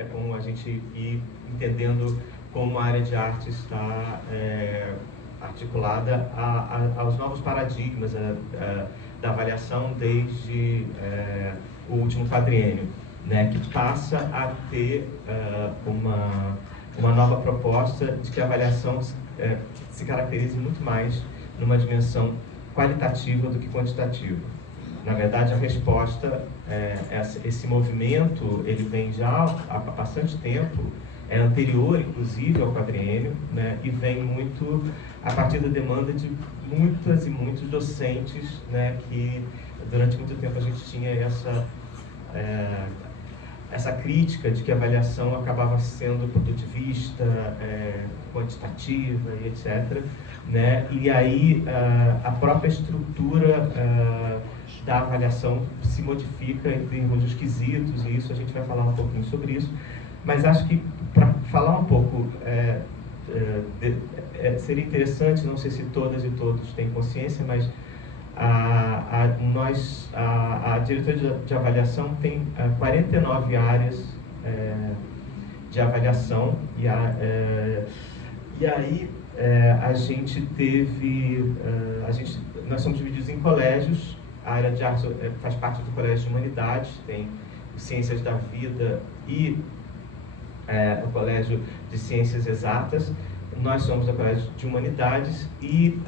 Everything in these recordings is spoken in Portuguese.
é bom a gente ir entendendo como a área de arte está articulada aos novos paradigmas da avaliação desde o último quadriênio, né, que passa a ter uma nova proposta de que a avaliação se caracterize muito mais numa dimensão qualitativa do que quantitativa. Na verdade, a resposta, esse movimento, ele vem já há bastante tempo, é anterior, inclusive, ao quadriênio, né, e vem muito a partir da demanda de muitas e muitos docentes, né, que durante muito tempo a gente tinha essa crítica de que a avaliação acabava sendo produtivista, quantitativa e etc., né? E aí a própria estrutura da avaliação se modifica em termos dos quesitos, e isso a gente vai falar um pouquinho sobre isso. Mas acho que, para falar um pouco, seria interessante, não sei se todas e todos têm consciência, mas a diretoria de avaliação tem 49 áreas de avaliação, e aí a gente teve, nós somos divididos em colégios. A área de arte faz parte do Colégio de Humanidades, tem Ciências da Vida e o Colégio de Ciências Exatas. Nós somos do Colégio de Humanidades e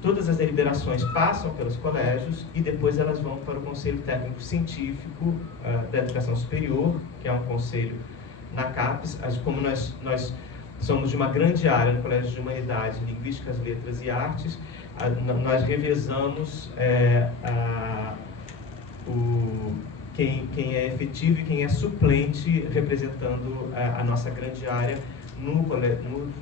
todas as deliberações passam pelos colégios e depois elas vão para o Conselho Técnico Científico da Educação Superior, que é um conselho na CAPES. Como nós somos de uma grande área no Colégio de Humanidades, Linguísticas, Letras e Artes, nós revezamos quem é efetivo e quem é suplente, representando a nossa grande área no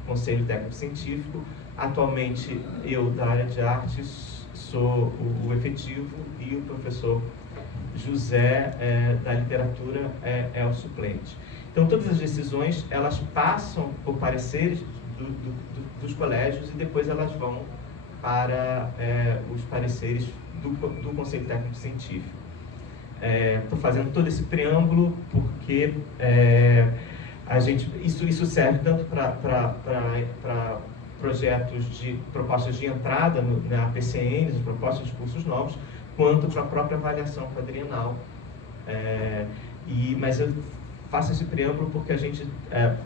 Conselho Técnico Científico. Atualmente, eu, da área de artes, sou o efetivo e o professor José, da literatura, é o suplente. Então, todas as decisões, elas passam por pareceres dos colégios e depois elas vão para os pareceres do Conselho Técnico Científico. Estou fazendo todo esse preâmbulo porque isso serve tanto para projetos de propostas de entrada na PCN, propostas de cursos novos, quanto para a própria avaliação quadrienal. Mas eu faço esse preâmbulo porque a gente,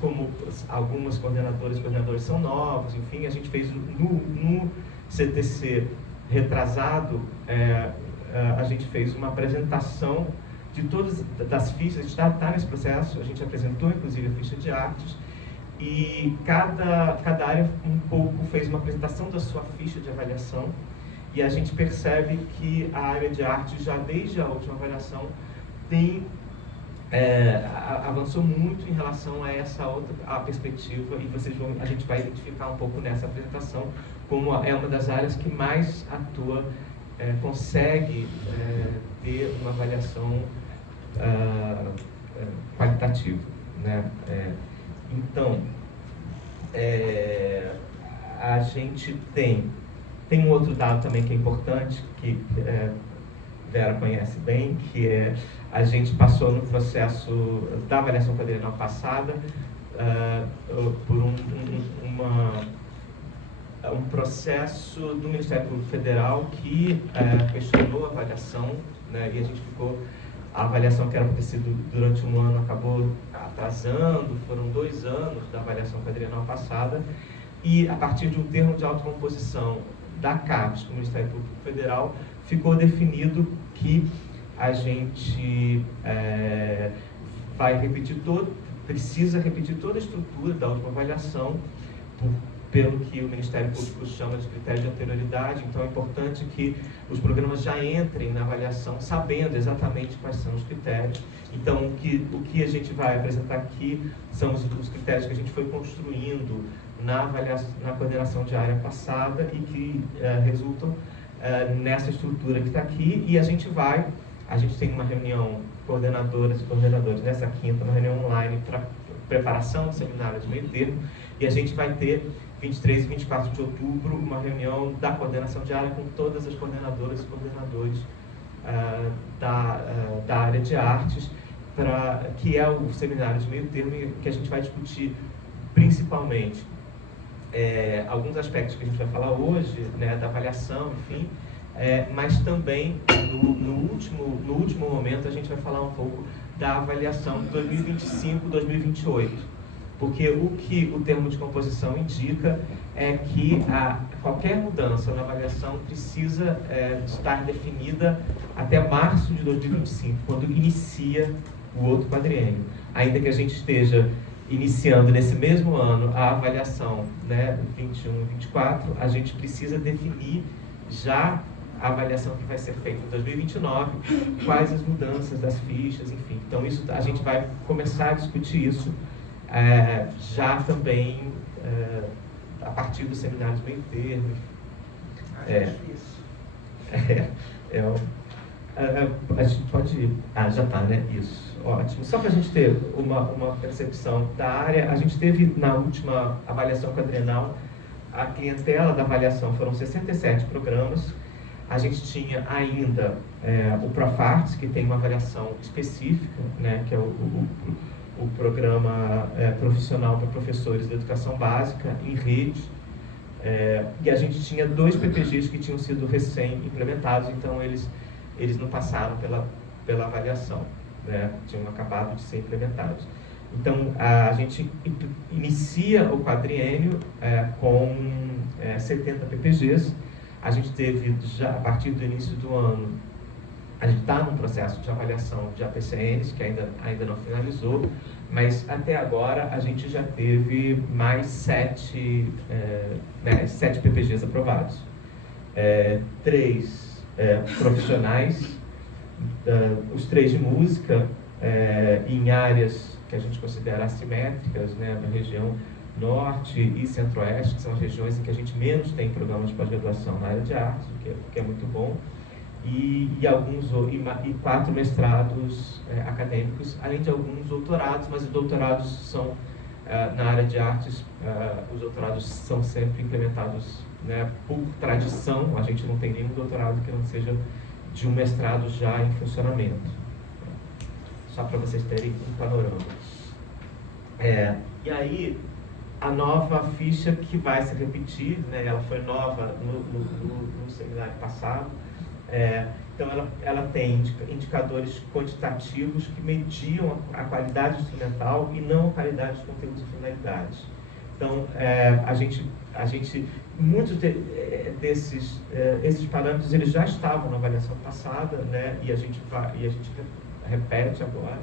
como algumas coordenadoras e coordenadores são novos, enfim, a gente fez no CTC retrasado, a gente fez uma apresentação de todas das fichas. A gente está nesse processo, a gente apresentou inclusive a ficha de artes, e cada área um pouco fez uma apresentação da sua ficha de avaliação, e a gente percebe que a área de arte, já desde a última avaliação, avançou muito em relação a essa outra perspectiva, e a gente vai identificar um pouco nessa apresentação como é uma das áreas que mais atua, consegue ter uma avaliação qualitativa, né? Então, a gente tem um outro dado também que é importante, que Vera conhece bem, que a gente passou no processo da avaliação quadrienal passada por um processo do Ministério Público Federal que questionou a avaliação, né, e a avaliação que era acontecida durante um ano acabou atrasando. Foram 2 anos da avaliação quadrienal passada, e a partir de um termo de autocomposição da CAPES com o Ministério Público Federal, ficou definido que a gente precisa repetir toda a estrutura da última avaliação, pelo que o Ministério Público chama de critério de anterioridade. Então é importante que os programas já entrem na avaliação sabendo exatamente quais são os critérios. Então o que a gente vai apresentar aqui são os critérios que a gente foi construindo na coordenação de área passada e que resultam nessa estrutura que está aqui. E a gente tem uma reunião, coordenadoras e coordenadores, nessa quinta, uma reunião online para preparação do seminário de meio termo, e a gente vai ter 23 e 24 de outubro uma reunião da coordenação de área com todas as coordenadoras e coordenadores da área de artes, que é o seminário de meio termo, que a gente vai discutir principalmente alguns aspectos que a gente vai falar hoje, né, da avaliação, enfim, mas também no último momento a gente vai falar um pouco da avaliação de 2025-2028, porque o que o termo de composição indica é que qualquer mudança na avaliação precisa estar definida até março de 2025, quando inicia o outro quadriênio. Ainda que a gente esteja iniciando nesse mesmo ano a avaliação, né, 21 e 24, a gente precisa definir já a avaliação que vai ser feita em 2029, quais as mudanças das fichas, enfim. Então, isso, a gente vai começar a discutir isso já também a partir dos seminários meio termo. A gente pode ir. Já está, né? Isso, ótimo. Só para a gente ter uma percepção da área, a gente teve na última avaliação quadrienal, a clientela da avaliação foram 67 programas. A gente tinha ainda o Profarts, que tem uma avaliação específica, né, que é o programa profissional para professores da educação básica em rede. E a gente tinha 2 PPGs que tinham sido recém-implementados, então eles não passaram pela avaliação, né, tinham acabado de ser implementados. Então, a gente inicia o quadriênio com 70 PPGs. A gente teve, já a partir do início do ano, a gente está num processo de avaliação de APCNs, que ainda não finalizou, mas até agora a gente já teve mais 7 PPGs aprovados. 3 profissionais, os 3 de música, em áreas que a gente considera assimétricas, né, da região Norte e Centro-Oeste, que são as regiões em que a gente menos tem programas de pós-graduação na área de artes, o que é muito bom, e 4 mestrados acadêmicos, além de alguns doutorados, mas os doutorados são, na área de artes, os doutorados são sempre implementados, né, por tradição. A gente não tem nenhum doutorado que não seja de um mestrado já em funcionamento. Só para vocês terem um panorama. E aí, a nova ficha que vai se repetir, né, ela foi nova no seminário passado, então ela tem indicadores quantitativos que mediam a qualidade instrumental e não a qualidade dos conteúdos e finalidades. Então, muitos desses parâmetros eles já estavam na avaliação passada, né, e a gente repete agora,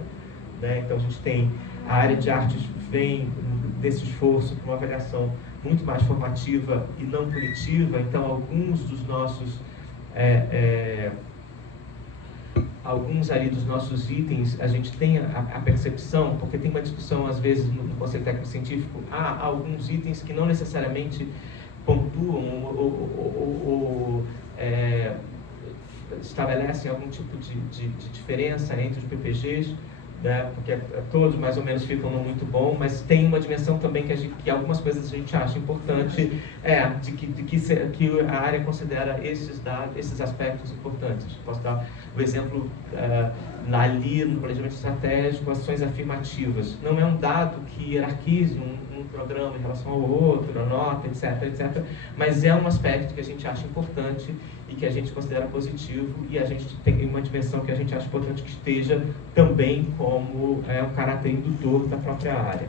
né. Então a gente tem a área de artes vem desse esforço para uma avaliação muito mais formativa e não punitiva. Então alguns dos nossos itens a gente tem a percepção, porque tem uma discussão às vezes no Conselho Técnico Científico, há alguns itens que não necessariamente pontuam ou estabelecem algum tipo de diferença entre os PPGs, né, porque todos mais ou menos ficam no muito bom, mas tem uma dimensão também que algumas coisas a gente acha importante, que a área considera esses aspectos importantes. Posso dar o exemplo ali no planejamento estratégico, ações afirmativas. Não é um dado que hierarquize um programa em relação ao outro, a nota, etc., mas é um aspecto que a gente acha importante e que a gente considera positivo, e a gente tem uma dimensão que a gente acha importante que esteja também como um caráter indutor da própria área.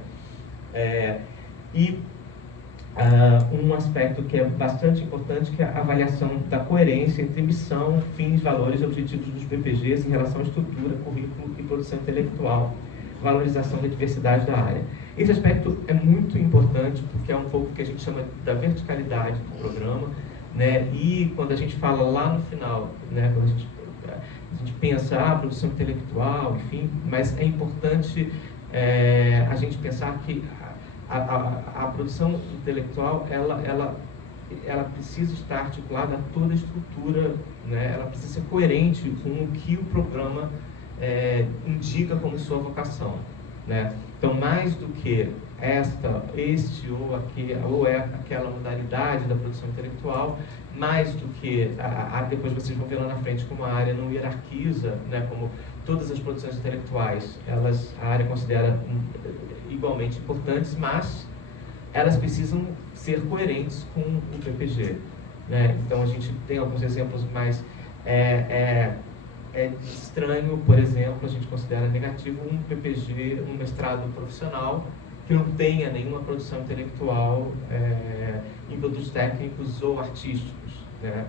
Um aspecto que é bastante importante, que é a avaliação da coerência entre missão, fins, valores e objetivos dos PPGs em relação à estrutura, currículo e produção intelectual, valorização da diversidade da área. Esse aspecto é muito importante porque é um pouco que a gente chama da verticalidade do programa, né? E quando a gente fala lá no final, né, quando a gente pensa produção intelectual, enfim, mas é importante a gente pensar que a produção intelectual ela precisa estar articulada a toda a estrutura, né? Ela precisa ser coerente com o que o programa indica como sua vocação, né? Então, mais do que aquela modalidade da produção intelectual, mais do que depois vocês vão ver lá na frente como a área não hierarquiza, né, como todas as produções intelectuais, a área considera igualmente importantes, mas elas precisam ser coerentes com o PPG, né? Então a gente tem alguns exemplos, mas é estranho, por exemplo, a gente considera negativo um PPG, um mestrado profissional, que não tenha nenhuma produção intelectual em produtos técnicos ou artísticos, né?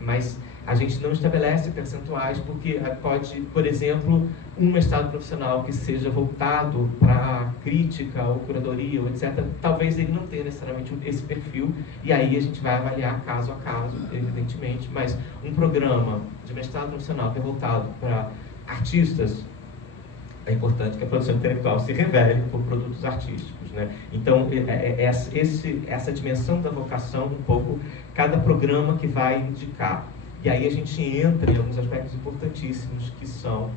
Mas a gente não estabelece percentuais porque pode, por exemplo, um mestrado profissional que seja voltado para crítica ou curadoria, ou etc., talvez ele não tenha necessariamente esse perfil, e aí a gente vai avaliar caso a caso, evidentemente, mas um programa de mestrado profissional que é voltado para artistas, é importante que a produção intelectual se revele por produtos artísticos, né? Então, essa dimensão da vocação, um pouco, cada programa que vai indicar. E aí a gente entra em alguns aspectos importantíssimos, que são,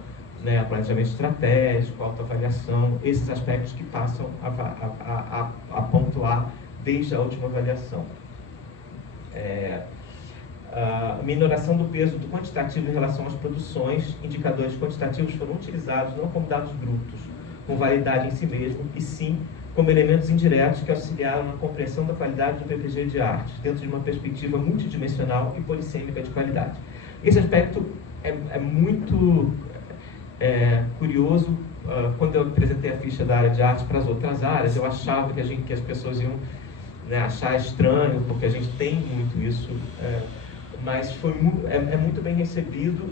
né, planejamento estratégico, autoavaliação, esses aspectos que passam a pontuar desde a última avaliação. A minoração do peso do quantitativo em relação às produções, indicadores quantitativos foram utilizados não como dados brutos, com validade em si mesmo, e sim como elementos indiretos que auxiliaram na compreensão da qualidade do PPG de artes, dentro de uma perspectiva multidimensional e polissêmica de qualidade. Esse aspecto é muito curioso. Quando eu apresentei a ficha da área de arte para as outras áreas, eu achava que as pessoas iam, né, achar estranho, porque a gente tem muito isso, mas é muito bem recebido,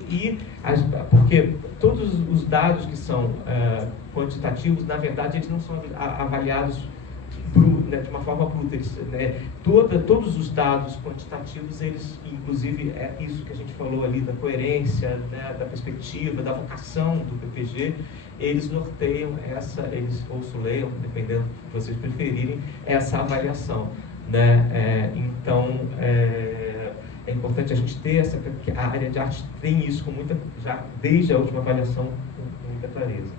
porque todos os dados que são quantitativos, na verdade, eles não são avaliados né, de uma forma bruta. Né, todos os dados quantitativos, eles, inclusive, isso que a gente falou ali, da coerência, né, da perspectiva, da vocação do PPG, eles norteiam eles consuleiam, dependendo do que vocês preferirem, essa avaliação, né? Então, é importante a gente ter que a área de arte tem isso já desde a última avaliação com muita clareza.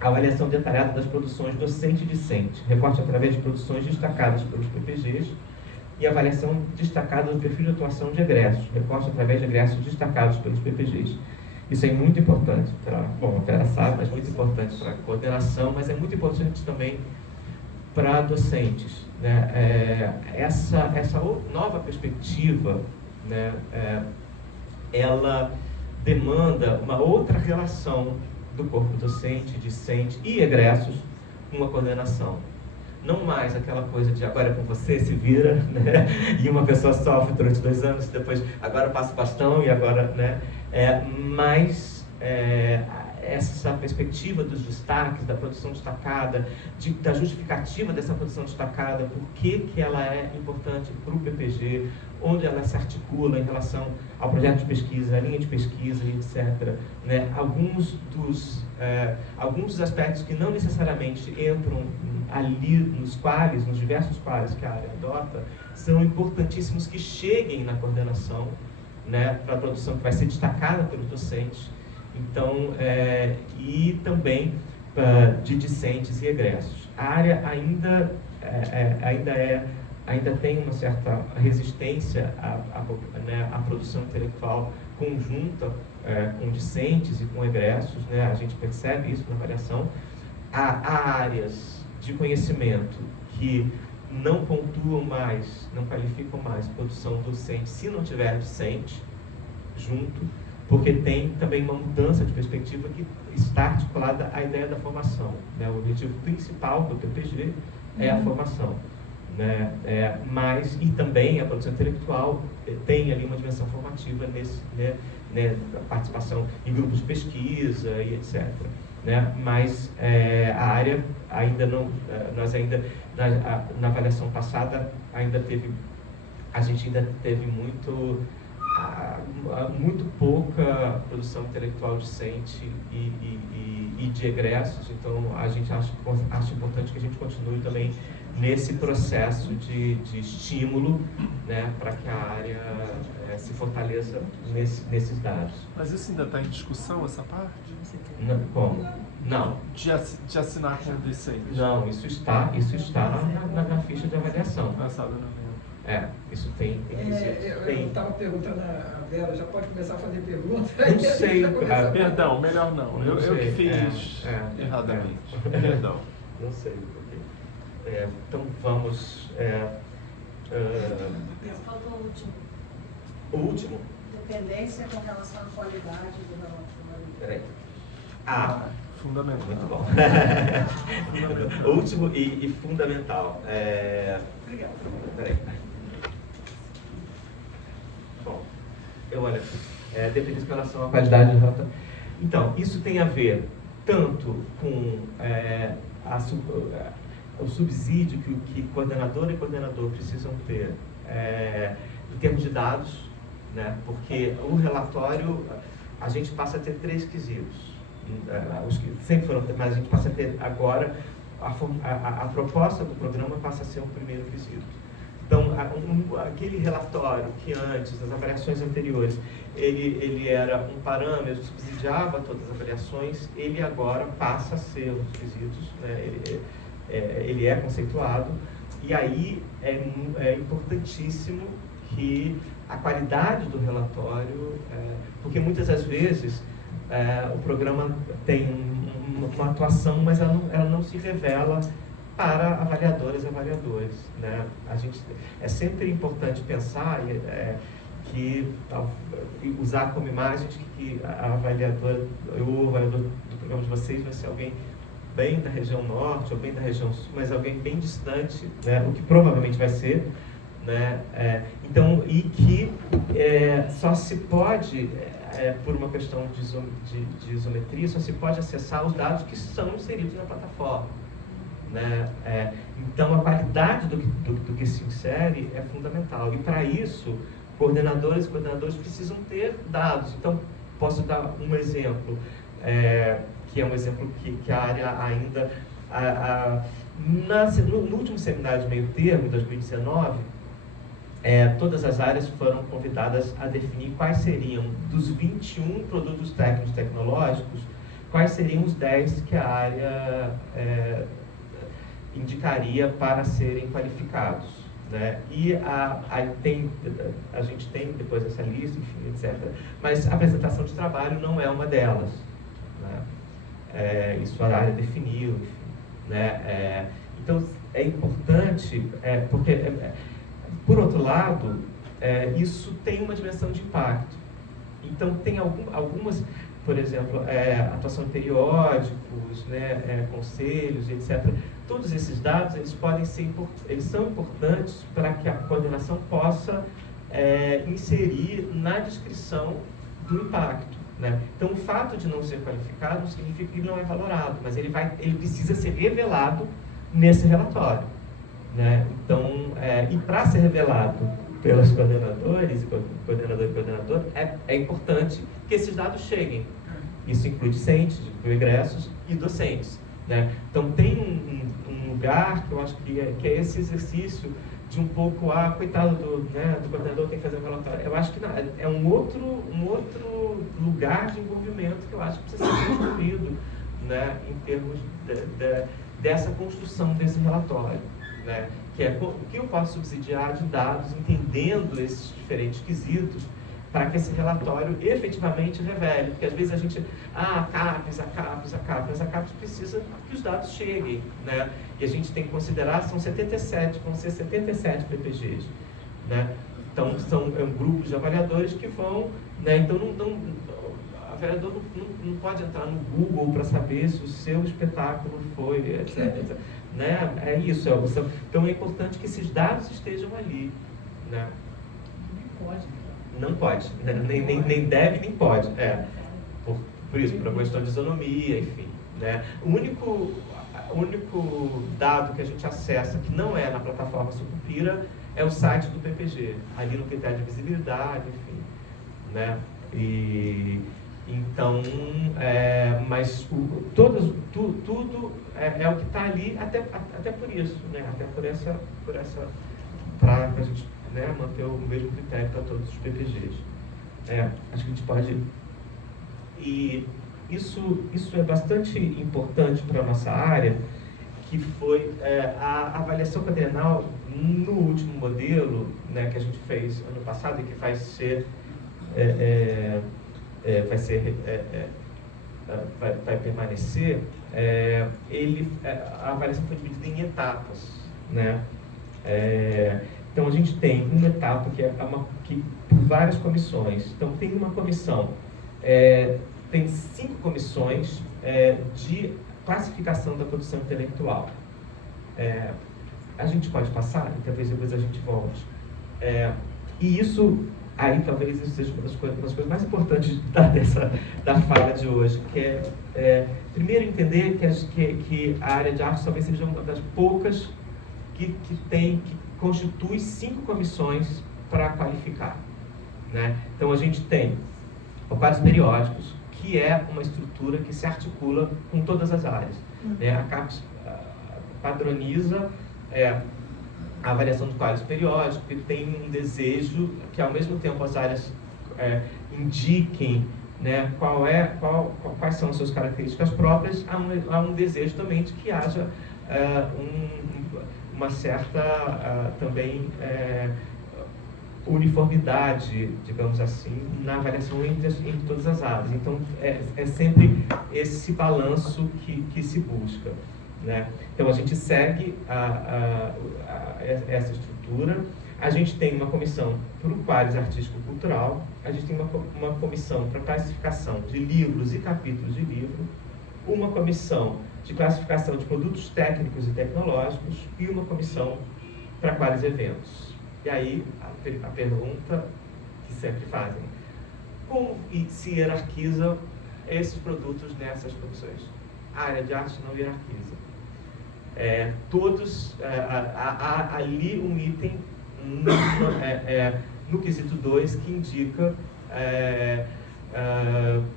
A avaliação detalhada das produções docente e discente, recorte através de produções destacadas pelos PPGs, e avaliação destacada do perfil de atuação de egressos, recorte através de egressos destacados pelos PPGs. Isso é muito importante a Vera sabe, mas muito importante para a coordenação, mas é muito importante também para docentes, né? Essa nova perspectiva, né, ela demanda uma outra relação do corpo docente, discente e egressos com a coordenação. Não mais aquela coisa de agora é com você, se vira, né? E uma pessoa sofre durante 2 anos, depois agora passa o bastão e agora, né? Mas essa perspectiva dos destaques, da produção destacada, da justificativa dessa produção destacada, por que ela é importante para o PPG, onde ela se articula em relação ao projeto de pesquisa, a linha de pesquisa, etc. Né? Alguns dos aspectos que não necessariamente entram ali nos diversos quais que a área adota, são importantíssimos que cheguem na coordenação, né, para a produção que vai ser destacada pelos docentes. Então, e também de discentes e egressos. A área ainda tem uma certa resistência à produção intelectual conjunta com discentes e com egressos, né? A gente percebe isso na avaliação. Há áreas de conhecimento que não pontuam mais, não qualificam mais produção docente se não tiver discente junto, porque tem também uma mudança de perspectiva que está articulada à ideia da formação, né? O objetivo principal do PPG é a formação, né? E também a produção intelectual tem ali uma dimensão formativa a participação em grupos de pesquisa e etc. Né? Mas a área ainda não, na avaliação passada a gente ainda teve muito pouca produção intelectual discente e de egressos, então a gente acha importante que a gente continue também nesse processo de estímulo, né, para que a área se fortaleça nesses dados. Mas isso ainda está em discussão, essa parte? Não, como? Não. De assinar com o discente? Não, isso está na ficha de avaliação. Passada no meio. Isso tem requisitos. Eu estava perguntando a Vera, já pode começar a fazer perguntas? Não sei, Perdão, melhor não. Eu que fiz erradamente. Perdão. Não sei. Então vamos... Faltou o último. O último? Dependência com relação à qualidade do relatório. Peraí. Fundamental. Muito bom. Último e fundamental. Obrigada. Peraí. Bom, olha, dependência com relação à qualidade do relatório. Então, isso tem a ver tanto com o subsídio que coordenadora e coordenador precisam ter em termos de dados, né? Porque o relatório, a gente passa a ter 3 quesitos. Os que sempre foram, mas a gente passa a ter agora, a proposta do programa passa a ser um primeiro quesito. Então, aquele relatório que antes, as avaliações anteriores, ele era um parâmetro, subsidiava todas as avaliações, ele agora passa a ser um dos quesitos, né? Ele é conceituado, e aí é importantíssimo que a qualidade do relatório, porque muitas das vezes o programa tem uma atuação, mas ela não se revela para avaliadoras e avaliadores, né? É sempre importante pensar que usar como imagem que a avaliadora, o avaliador do programa de vocês vai ser alguém bem da região norte ou bem da região sul, mas alguém bem distante, né? O que provavelmente vai ser, né? Então, e que só se pode, por uma questão de isometria, só se pode acessar os dados que são inseridos na plataforma, né? Então, a qualidade do que se insere é fundamental. E, para isso, coordenadoras e coordenadores precisam ter dados. Então, posso dar um exemplo, que é um exemplo que a área ainda... no último seminário de meio termo, em 2019, todas as áreas foram convidadas a definir quais seriam, dos 21 produtos técnicos tecnológicos, quais seriam os 10 que a área indicaria para serem qualificados, né? E a gente tem depois essa lista, enfim, etc. Mas a apresentação de trabalho não é uma delas, né? Isso a área definiu, enfim, né? Então, é importante, porque, por outro lado, isso tem uma dimensão de impacto. Então, tem algumas, por exemplo, atuação em periódicos, né, conselhos, etc. Todos esses dados, eles são importantes para que a coordenação possa inserir na descrição do impacto, né? Então, o fato de não ser qualificado não significa que ele não é valorado, mas ele precisa ser revelado nesse relatório, né? Então, e para ser revelado pelos coordenadores e coordenador, é importante que esses dados cheguem. Isso inclui discentes, egressos e docentes, né? Então, tem um lugar que eu acho que é esse exercício de um pouco, coitado do coordenador, tem que fazer um relatório. Eu acho que não, é um outro lugar de envolvimento que eu acho que precisa ser construído, né, em termos dessa construção desse relatório, né, que é o que eu posso subsidiar de dados, entendendo esses diferentes quesitos, para que esse relatório efetivamente revele. Porque às vezes a gente, a CAPES precisa que os dados cheguem, né? E a gente tem que considerar, vão ser 77 PPGs, né? Então, é um grupo de avaliadores que vão, né? Então, a avaliador não pode entrar no Google para saber se o seu espetáculo foi, etc. Né? É isso. Então, é importante que esses dados estejam ali, né? Não pode, né? nem deve, nem pode. Por isso, por uma questão de isonomia, enfim, né? O único dado que a gente acessa que não é na plataforma Sucupira é o site do PPG, ali no critério de visibilidade, enfim, né? E então, mas tudo é o que está ali, até por isso, né? Até por essa para a gente, né, manter o mesmo critério para todos os PPGs. Acho que a gente pode... E isso é bastante importante para a nossa área, que foi a avaliação quadrienal no último modelo, né, que a gente fez ano passado e que vai permanecer, a avaliação foi dividida em etapas, né? Então a gente tem uma etapa que por várias comissões. Então tem uma comissão, tem 5 comissões de classificação da produção intelectual. A gente pode passar e talvez depois a gente volte. E isso, aí talvez isso seja uma das coisas mais importantes da fala de hoje, que primeiro entender que a área de arte talvez seja uma das poucas que constitui 5 comissões para qualificar, né? Então a gente tem o quadros periódicos, que é uma estrutura que se articula com todas as áreas, né? A CAPES padroniza a avaliação dos quadros periódicos, e tem um desejo que ao mesmo tempo as áreas indiquem, né, quais são as suas características próprias, há um desejo também de que haja uma certa também uniformidade, digamos assim, na avaliação entre todas as áreas. Então, é sempre esse balanço que se busca, né? Então, a gente segue essa estrutura. A gente tem uma comissão para o quadro artístico-cultural, a gente tem uma comissão para classificação de livros e capítulos de livro, uma comissão de classificação de produtos técnicos e tecnológicos e uma comissão para quadros e eventos. E aí, a pergunta que sempre fazem: como se hierarquiza esses produtos nessas comissões? A área de arte não hierarquiza. Há ali um item no quesito 2 que indica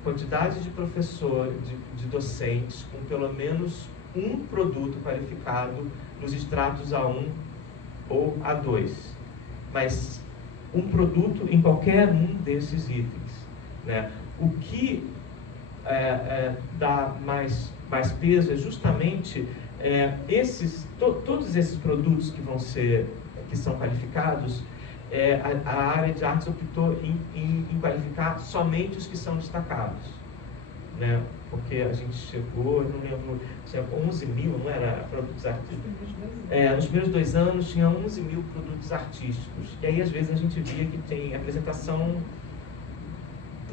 quantidade de professores, de docentes com pelo menos um produto qualificado nos estratos A1 ou A2, mas um produto em qualquer um desses itens, né? O que dá mais peso é justamente todos esses produtos que são qualificados. A área de artes optou em qualificar somente os que são destacados, né? Porque a gente chegou, não lembro, tinha 11 mil, não era, produtos artísticos? Nos primeiros 2 anos tinha 11 mil produtos artísticos. E aí, às vezes, a gente via que tem apresentação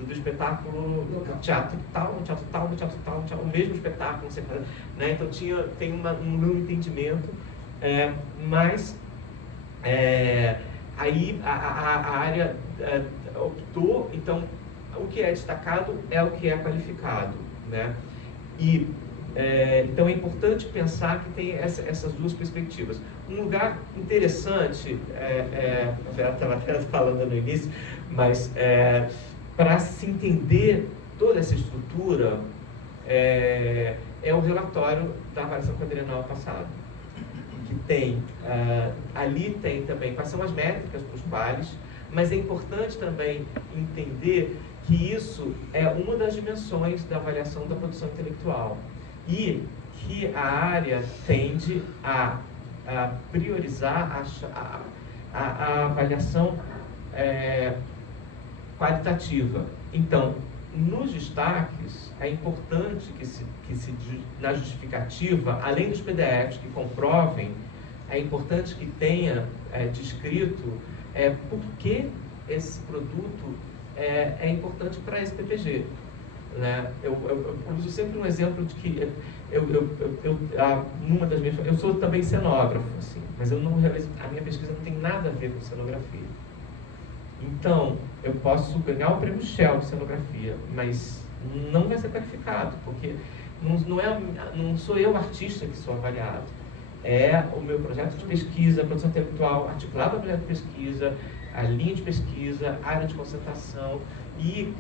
do espetáculo no teatro tal, no teatro tal, no teatro tal, o mesmo espetáculo, né? Então tem um meu entendimento, mas aí a área optou, então o que é destacado é o que é qualificado, né? E então é importante pensar que tem essas duas perspectivas. Um lugar interessante, a Vera estava até falando no início, mas para se entender toda essa estrutura, é o relatório da avaliação quadrienal passada, que tem, ali tem também quais são as métricas para os pares, mas é importante também entender que isso é uma das dimensões da avaliação da produção intelectual e que a área tende a priorizar a avaliação qualitativa. Então, nos destaques, é importante que na justificativa, além dos PDFs que comprovem, é importante que tenha descrito por que esse produto é importante para esse PPG, né? Eu uso sempre um exemplo de que numa das minhas, eu sou também cenógrafo, assim, mas a minha pesquisa não tem nada a ver com cenografia. Então, eu posso ganhar o prêmio Shell de cenografia, mas não vai ser qualificado, porque não sou eu artista que sou avaliado. É o meu projeto de pesquisa, a produção intelectual articulada ao projeto de pesquisa, a linha de pesquisa, a área de concentração e,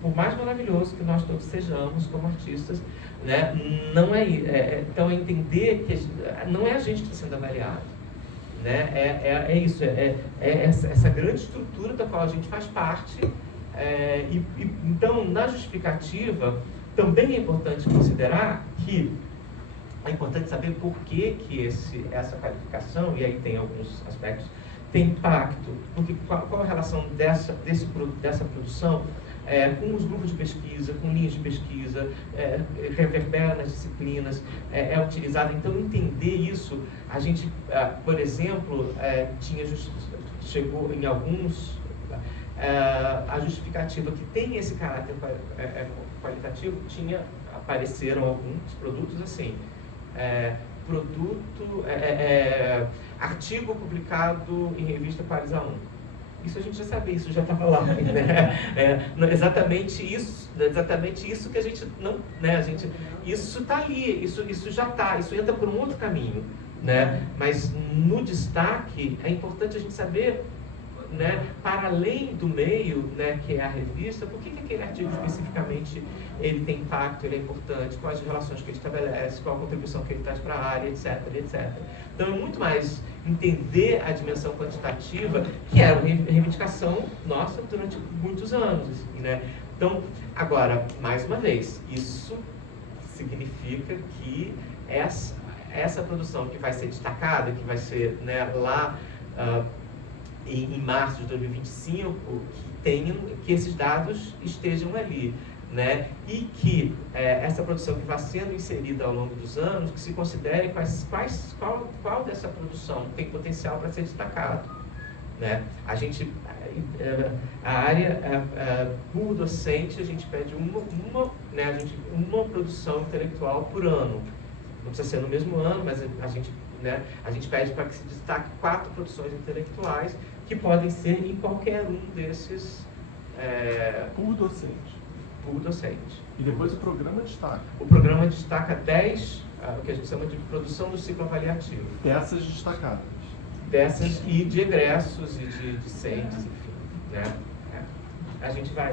por mais maravilhoso que nós todos sejamos como artistas, né, não então entender que não é a gente que está sendo avaliado, né, isso, essa grande estrutura da qual a gente faz parte, então na justificativa também é importante considerar que é importante saber por que essa qualificação, e aí tem alguns aspectos, tem impacto, porque qual a relação dessa produção com os grupos de pesquisa, com linhas de pesquisa, reverbera nas disciplinas, é utilizada. Então, entender isso, a gente, por exemplo, chegou em alguns, a justificativa que tem esse caráter qualitativo, apareceram alguns produtos assim, artigo publicado em revista Paris A1. Isso a gente já sabia, isso já estava lá, né? Exatamente isso que a gente não, né? Isso está ali, isso já está, isso entra por um outro caminho, né? Mas no destaque é importante a gente saber, né, para além do meio, né, que é a revista, por que aquele artigo especificamente ele tem impacto, ele é importante, quais as relações que ele estabelece, qual a contribuição que ele traz para a área, etc, etc. Então é muito mais entender a dimensão quantitativa, que era uma reivindicação nossa durante muitos anos, assim, né? Então, agora, mais uma vez, isso significa que essa produção que vai ser destacada, que vai ser, né, lá em março de 2025, que esses dados estejam ali, né? E que essa produção que vai sendo inserida ao longo dos anos, que se considere qual dessa produção tem potencial para ser destacado, né? A área por docente, a gente pede uma produção intelectual por ano. Não precisa ser no mesmo ano, mas a gente pede para que se destaque 4 produções intelectuais que podem ser em qualquer um desses... Por docente. Por docente. E depois o programa destaca? O programa destaca 10, o que a gente chama de produção do ciclo avaliativo. Dessas destacadas? Dessas e de egressos e de discentes, enfim, né? A gente vai...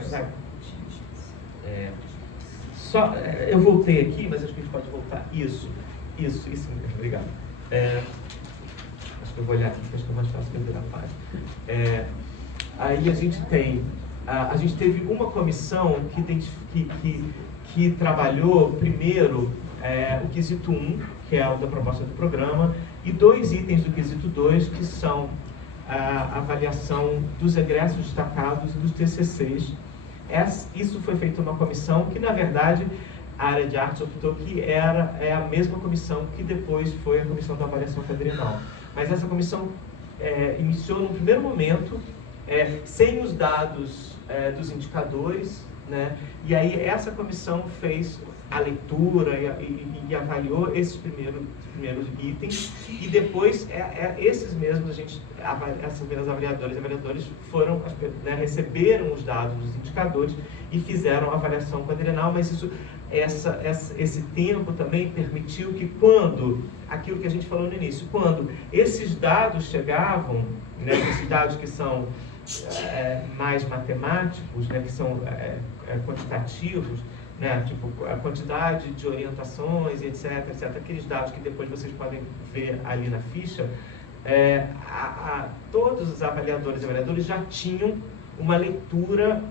eu voltei aqui, mas acho que a gente pode voltar. Isso mesmo, obrigado. Acho que eu vou olhar aqui, acho que é mais fácil eu virar a página. Aí a gente teve uma comissão que trabalhou primeiro o quesito 1, que é o da proposta do programa, e 2 itens do quesito 2, que são a avaliação dos egressos destacados e dos TCCs. Isso foi feito numa comissão que, na verdade, a área de artes optou que é a mesma comissão que depois foi a comissão da avaliação quadrienal. Mas essa comissão iniciou no primeiro momento, sem os dados dos indicadores, né? E aí essa comissão fez a leitura e avaliou esses primeiros itens, e depois esses mesmos essas mesmas avaliadores foram, né, receberam os dados dos indicadores e fizeram a avaliação quadrienal, mas esse tempo também permitiu que aquilo que a gente falou no início, quando esses dados chegavam, né, esses dados que são mais matemáticos, né, que são quantitativos, né, tipo a quantidade de orientações, etc, aqueles dados que depois vocês podem ver ali na ficha, todos os avaliadores e avaliadores já tinham uma leitura,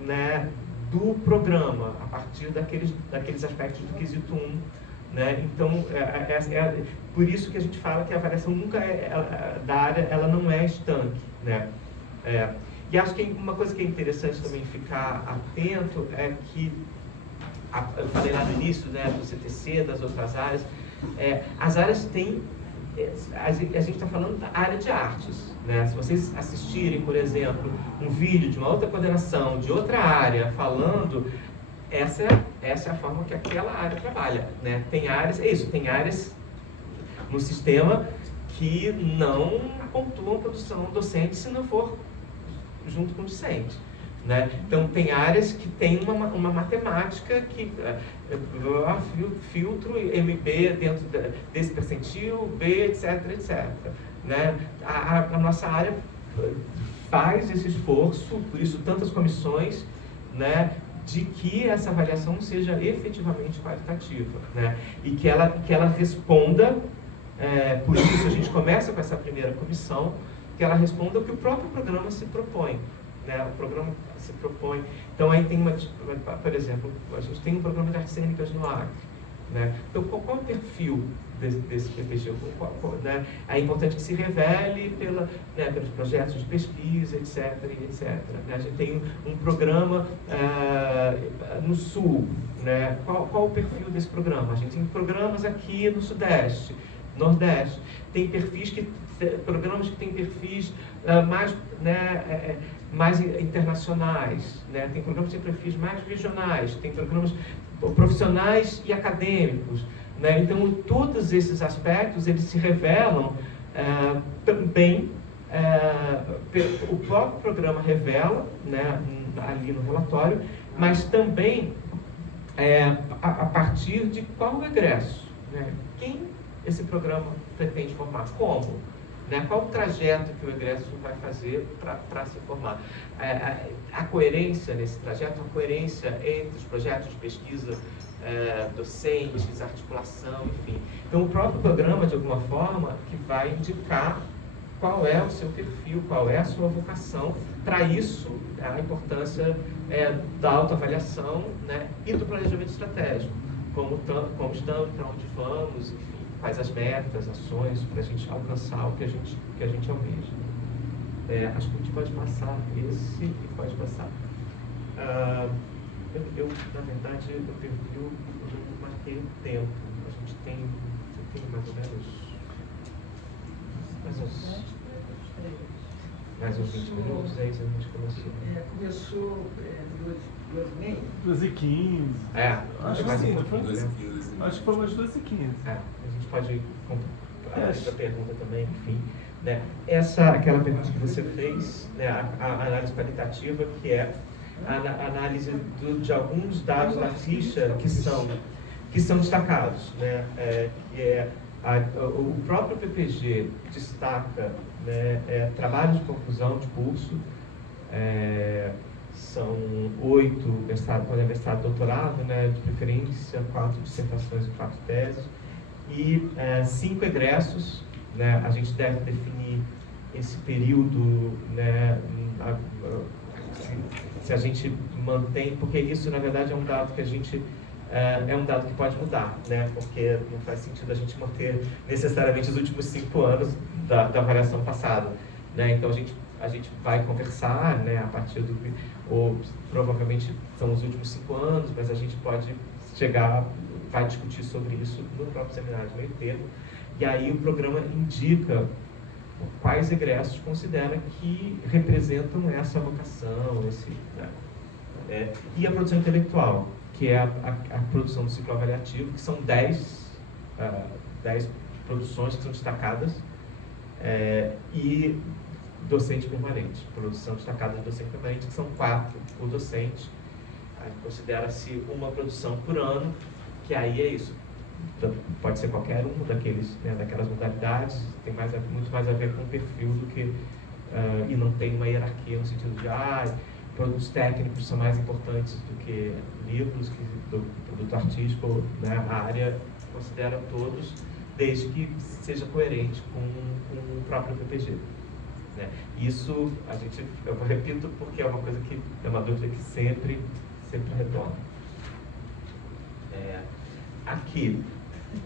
né, do programa, a partir daqueles aspectos do quesito 1, né? Então, por isso que a gente fala que a avaliação nunca da área, ela não é estanque, né? E acho que uma coisa que é interessante também ficar atento é que, eu falei lá no início, né, do CTC, das outras áreas, as áreas têm, a gente está falando da área de artes, né? Se vocês assistirem, por exemplo, um vídeo de uma outra coordenação, de outra área, falando, essa é a forma que aquela área trabalha, né? Tem áreas no sistema que não pontuam produção docente se não for junto com o discente, né? Então, tem áreas que tem uma matemática que filtro MB dentro desse percentil, B, etc, né? A nossa área faz esse esforço, por isso tantas comissões, né, de que essa avaliação seja efetivamente qualitativa, né? E que ela responda, por isso a gente começa com essa primeira comissão, que ela responda o que o próprio programa se propõe, né? O programa se propõe. Então aí tem por exemplo, a gente tem um programa de artes cênicas no Acre, né? Então, qual é o perfil desse PPG? Né? É importante que se revele pelos projetos de pesquisa, etc. Né? A gente tem um programa no Sul, né? Qual o perfil desse programa? A gente tem programas aqui no Sudeste, Nordeste, tem programas que têm perfis mais, né, mais internacionais, né? Tem programas que têm perfis mais regionais, tem programas profissionais e acadêmicos, né? Então, todos esses aspectos, eles se revelam também, o próprio programa revela, né, ali no relatório, mas também a partir de qual egresso, né? Quem esse programa pretende formar, como? Né? Qual o trajeto que o egresso vai fazer para se formar? A coerência nesse trajeto, a coerência entre os projetos de pesquisa, docentes, articulação, enfim. Então, o próprio programa, de alguma forma, que vai indicar qual é o seu perfil, qual é a sua vocação. Para isso, a importância da autoavaliação, né, e do planejamento estratégico. Como estamos, para onde vamos, enfim, quais as metas, ações, para a gente alcançar o que a gente almeja. Acho que a gente pode passar esse e pode passar. Eu na verdade, eu não marquei o tempo. A gente tem mais ou menos mais uns 20 minutos, é isso, a gente começou. Começou 2h30? 2h15. Acho que sim. Acho que foi umas 2h15. A gente pode fazer a pergunta também, enfim. Né? Aquela pergunta que você fez, né, a análise qualitativa, que é a análise de alguns dados da ficha que são destacados, né? O próprio PPG destaca, né, trabalhos de conclusão de curso, são 8 quando é mestrado e doutorado, né, de preferência 4 dissertações e 4 teses, e 5 egressos, né. A gente deve definir esse período, né, se a gente mantém, porque isso na verdade é um dado que a gente um dado que pode mudar, né? Porque não faz sentido a gente manter necessariamente os últimos 5 anos da avaliação passada, né? Então a gente vai conversar, né, a partir ou provavelmente são os últimos 5 anos, mas a gente pode vai discutir sobre isso no próprio seminário de meio termo, e aí o programa indica quais egressos considera que representam essa vocação, e a produção intelectual, que é a produção do ciclo avaliativo, que são 10 produções que são destacadas, e docente permanente, produção destacada de docente permanente, que são 4 por docente. Considera-se uma produção por ano, que aí é isso. Pode ser qualquer um daquelas modalidades, tem muito mais a ver com o perfil do que, e não tem uma hierarquia no sentido de produtos técnicos são mais importantes do que livros, do produto artístico, né? A área considera todos, desde que seja coerente com o próprio PPG. Né? Isso, eu repito porque é uma coisa que é uma dúvida que sempre retorna. Aqui,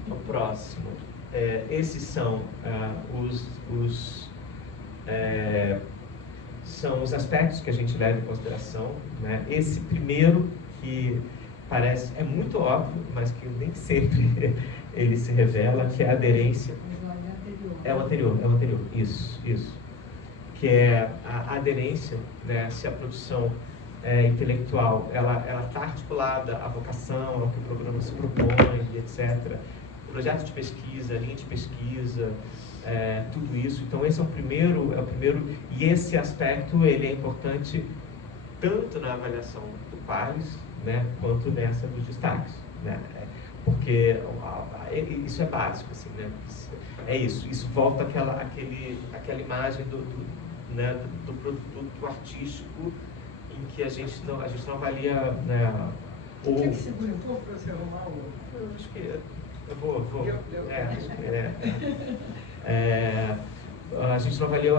o próximo, esses são são os aspectos que a gente leva em consideração, né? Esse primeiro, que é muito óbvio, mas que nem sempre ele se revela, que é a aderência. É o anterior, isso. Que é a aderência, né? Se a produção intelectual, ela está articulada à vocação, ao que o programa se propõe, etc. Projeto de pesquisa, linha de pesquisa, tudo isso. Então, esse é o primeiro, e esse aspecto ele é importante tanto na avaliação do pares, né, quanto nessa dos destaques, né? Porque isso é básico, assim, né? Isso volta àquela imagem né, do produto artístico, em que a gente não avalia, né, Quer que segure um pouco para você arrumar o... Eu acho que eu vou. A gente não avalia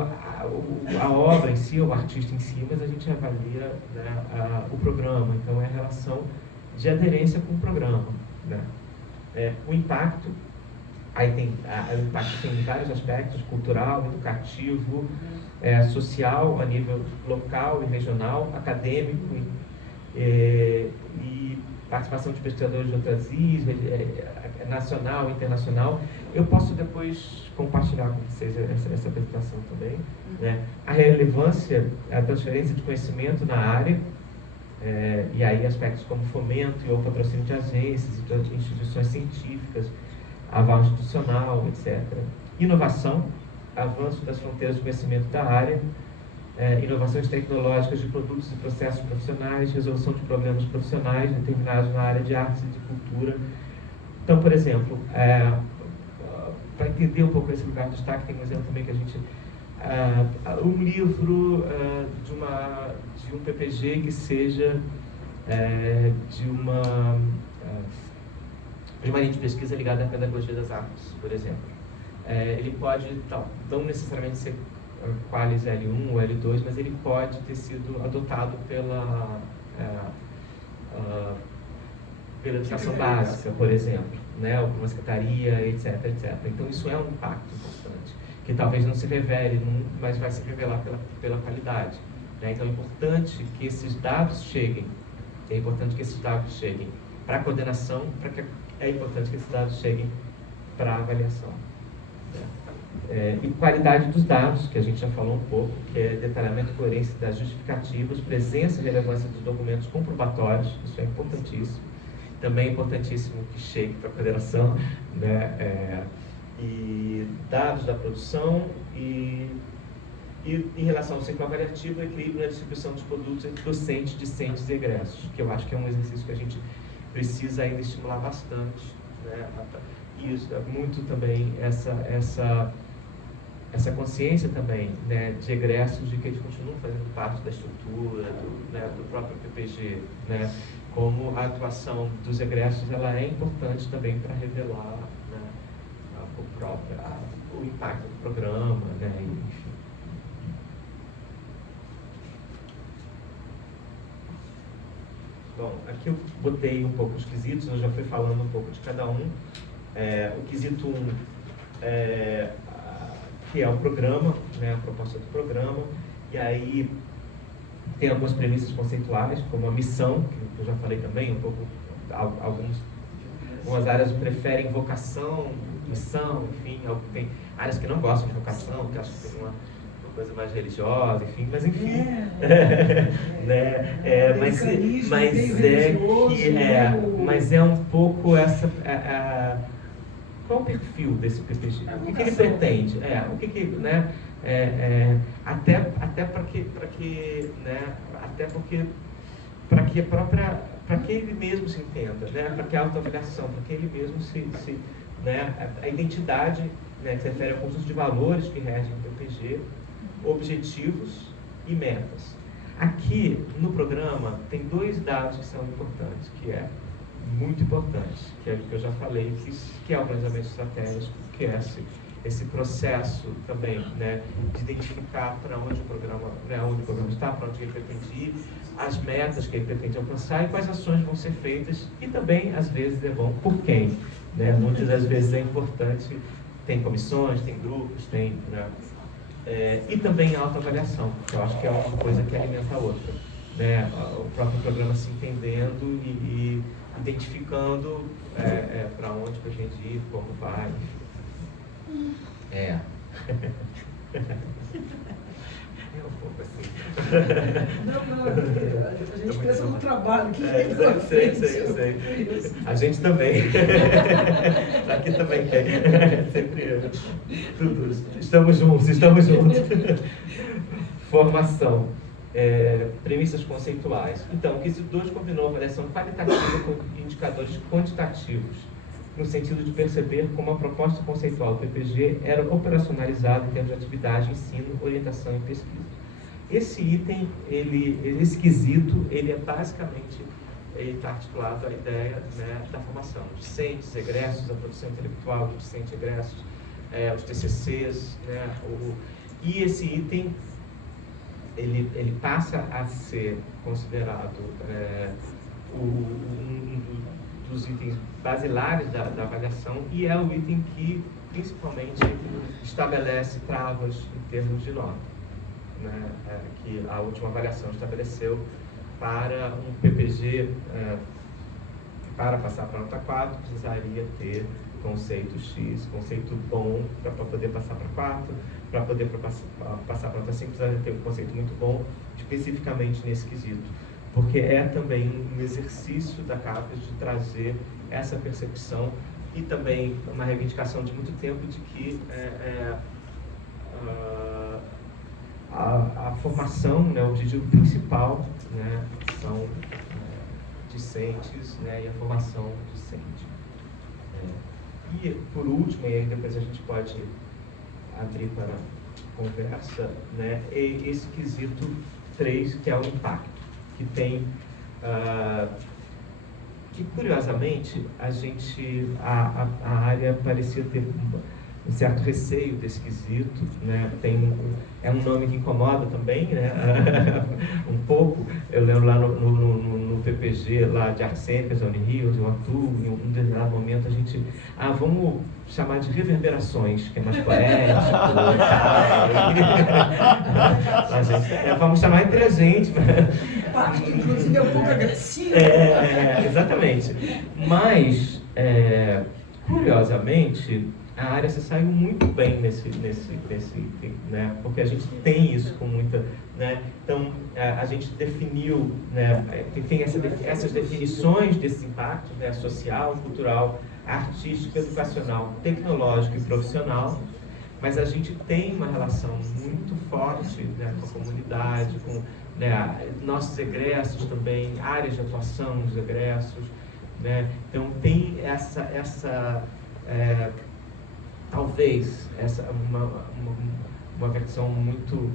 a obra em si, o artista em si, mas a gente avalia, né, o programa. Então, é a relação de aderência com o programa, né? O impacto, aí o impacto tem vários aspectos: cultural, educativo, social, a nível local e regional, acadêmico e participação de pesquisadores de outras ilhas, nacional e internacional. Eu posso depois compartilhar com vocês essa apresentação também, né? A relevância, a transferência de conhecimento na área, e aí aspectos como fomento ou patrocínio de agências e de instituições científicas, aval institucional, etc. Inovação, avanço das fronteiras do conhecimento da área, inovações tecnológicas de produtos e processos profissionais, resolução de problemas profissionais determinados na área de artes e de cultura. Então, por exemplo, para entender um pouco esse lugar de destaque, tem um exemplo também que a gente... um livro de um PPG que seja de uma linha de pesquisa ligada à pedagogia das artes, por exemplo. Ele pode, não necessariamente ser Qualis L1 ou L2, mas ele pode ter sido adotado pela educação básica, por exemplo, né, ou por uma secretaria, etc, etc. Então isso é um impacto importante, que talvez não se revele, mas vai se revelar pela qualidade, né? Então é importante que esses dados cheguem, para a coordenação, é importante que esses dados cheguem para a avaliação. E qualidade dos dados, que a gente já falou um pouco, que é detalhamento e coerência das justificativas, presença e relevância dos documentos comprobatórios, isso é importantíssimo. Também é importantíssimo que chegue para a coordenação, né? E dados da produção e em relação ao ciclo avaliativo, o equilíbrio na distribuição dos produtos entre docentes, discentes e egressos, que eu acho que é um exercício que a gente precisa ainda estimular bastante, né? E isso é muito também essa consciência também, né, de egressos, de que eles continuam fazendo parte da estrutura do próprio PPG, né? Como a atuação dos egressos ela é importante também para revelar, né, o impacto do programa, né? Enfim. Bom, aqui eu botei um pouco os quesitos, eu já fui falando um pouco de cada um. O quesito 1, que é o programa, né, a proposta do programa, e aí tem algumas premissas conceituais, como a missão, que eu já falei também, um pouco, algumas áreas preferem vocação, missão, enfim, tem áreas que não gostam de vocação, que acham que tem uma coisa mais religiosa, enfim, mas enfim, mas é um pouco essa... Qual é o perfil desse PPG? O que ele pretende? Né? Até para que ele mesmo se entenda, né? Para que a autoavaliação, para que ele mesmo né? A identidade, né, que se refere ao conjunto de valores que regem o PPG, objetivos e metas. Aqui no programa tem 2 dados que são importantes, que é muito importante, que é o que eu já falei, que é o planejamento estratégico, que é esse processo também, né, de identificar para onde o programa está, para onde ele pretende ir, as metas que ele pretende alcançar e quais ações vão ser feitas, e também, às vezes, é bom por quem, né? Muitas das vezes é importante, tem comissões, tem grupos, tem, né? E também a autoavaliação, que eu acho que é uma coisa que alimenta a outra, né? O próprio programa se entendendo e identificando para onde pretende ir, como vai. É um pouco assim. Não, a gente pensa no trabalho que eu sei. A gente também. Aqui também tem. Sempre tudo. Estamos juntos. Formação. Premissas conceituais. Então, o quesito 2 combinou a avaliação qualitativa com indicadores quantitativos, no sentido de perceber como a proposta conceitual do PPG era operacionalizada em termos de atividade, ensino, orientação e pesquisa. Esse item, esse quesito, ele é basicamente, ele está articulado à ideia, né, da formação, discentes, egressos, a produção intelectual de discentes, egressos, os TCCs, né, e esse item, ele passa a ser considerado dos itens basilares da avaliação e é o item que principalmente estabelece travas em termos de nota, né, que a última avaliação estabeleceu para um PPG, para passar para a nota 4, precisaria ter conceito X, conceito bom para poder passar para 4, para poder passar para nota 5, precisaria ter um conceito muito bom, especificamente nesse quesito. Porque é também um exercício da CAPES de trazer essa percepção e também uma reivindicação de muito tempo de que a formação, né, o objetivo principal, né, são discentes, né, e a formação discente. E por último, e aí depois a gente pode abrir para conversa, né, esse quesito 3, que é o impacto, que tem, que curiosamente a área parecia ter um certo receio desse quesito, né? É um nome que incomoda também, né? Um pouco. Eu lembro lá no PPG lá de artes cênicas da Unirio, eu atuo, em um determinado momento a gente, vamos chamar de reverberações, que é mais poético e tal. Vamos chamar entre a gente. Parte que inclusive é um pouco agressivo. Exatamente. Mas, curiosamente, a área se saiu muito bem nesse né, porque a gente tem isso com muita, né, então a gente definiu, né, tem essas definições desse impacto, né, social, cultural, artístico, educacional, tecnológico e profissional, mas a gente tem uma relação muito forte, né, com a comunidade, com, né, nossos egressos também, áreas de atuação dos egressos, né, então tem talvez uma versão muito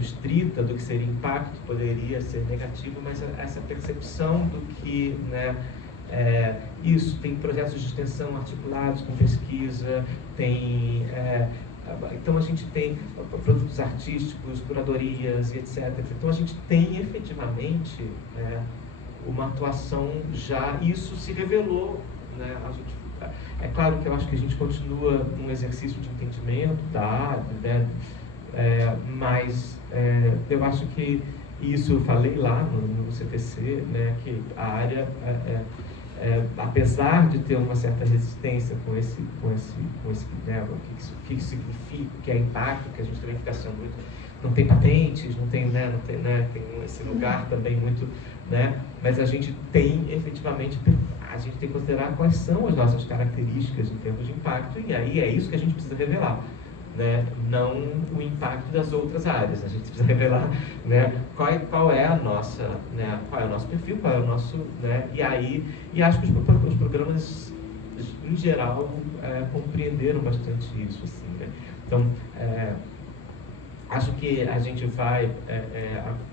estrita do que seria impacto poderia ser negativo, mas essa percepção do que, né, isso tem projetos de extensão articulados com pesquisa, tem então a gente tem produtos artísticos, curadorias e etc. Então a gente tem efetivamente uma atuação já, isso se revelou, né, é claro que eu acho que a gente continua num exercício de entendimento, tá, né, mas eu acho que isso eu falei lá no CTC, né, que a área, apesar de ter uma certa resistência com esse né, o que isso significa, o que é impacto, que a gente também fica achando muito, não tem patentes, tem esse lugar também muito, né, mas a gente tem efetivamente, a gente tem que considerar quais são as nossas características em termos de impacto, e aí é isso que a gente precisa revelar, né? Não o impacto das outras áreas, a gente precisa revelar, né, qual é a nossa, né, qual é o nosso perfil, qual é o nosso, né, e acho que os programas em geral compreenderam bastante isso, assim, né? Então, acho que a gente vai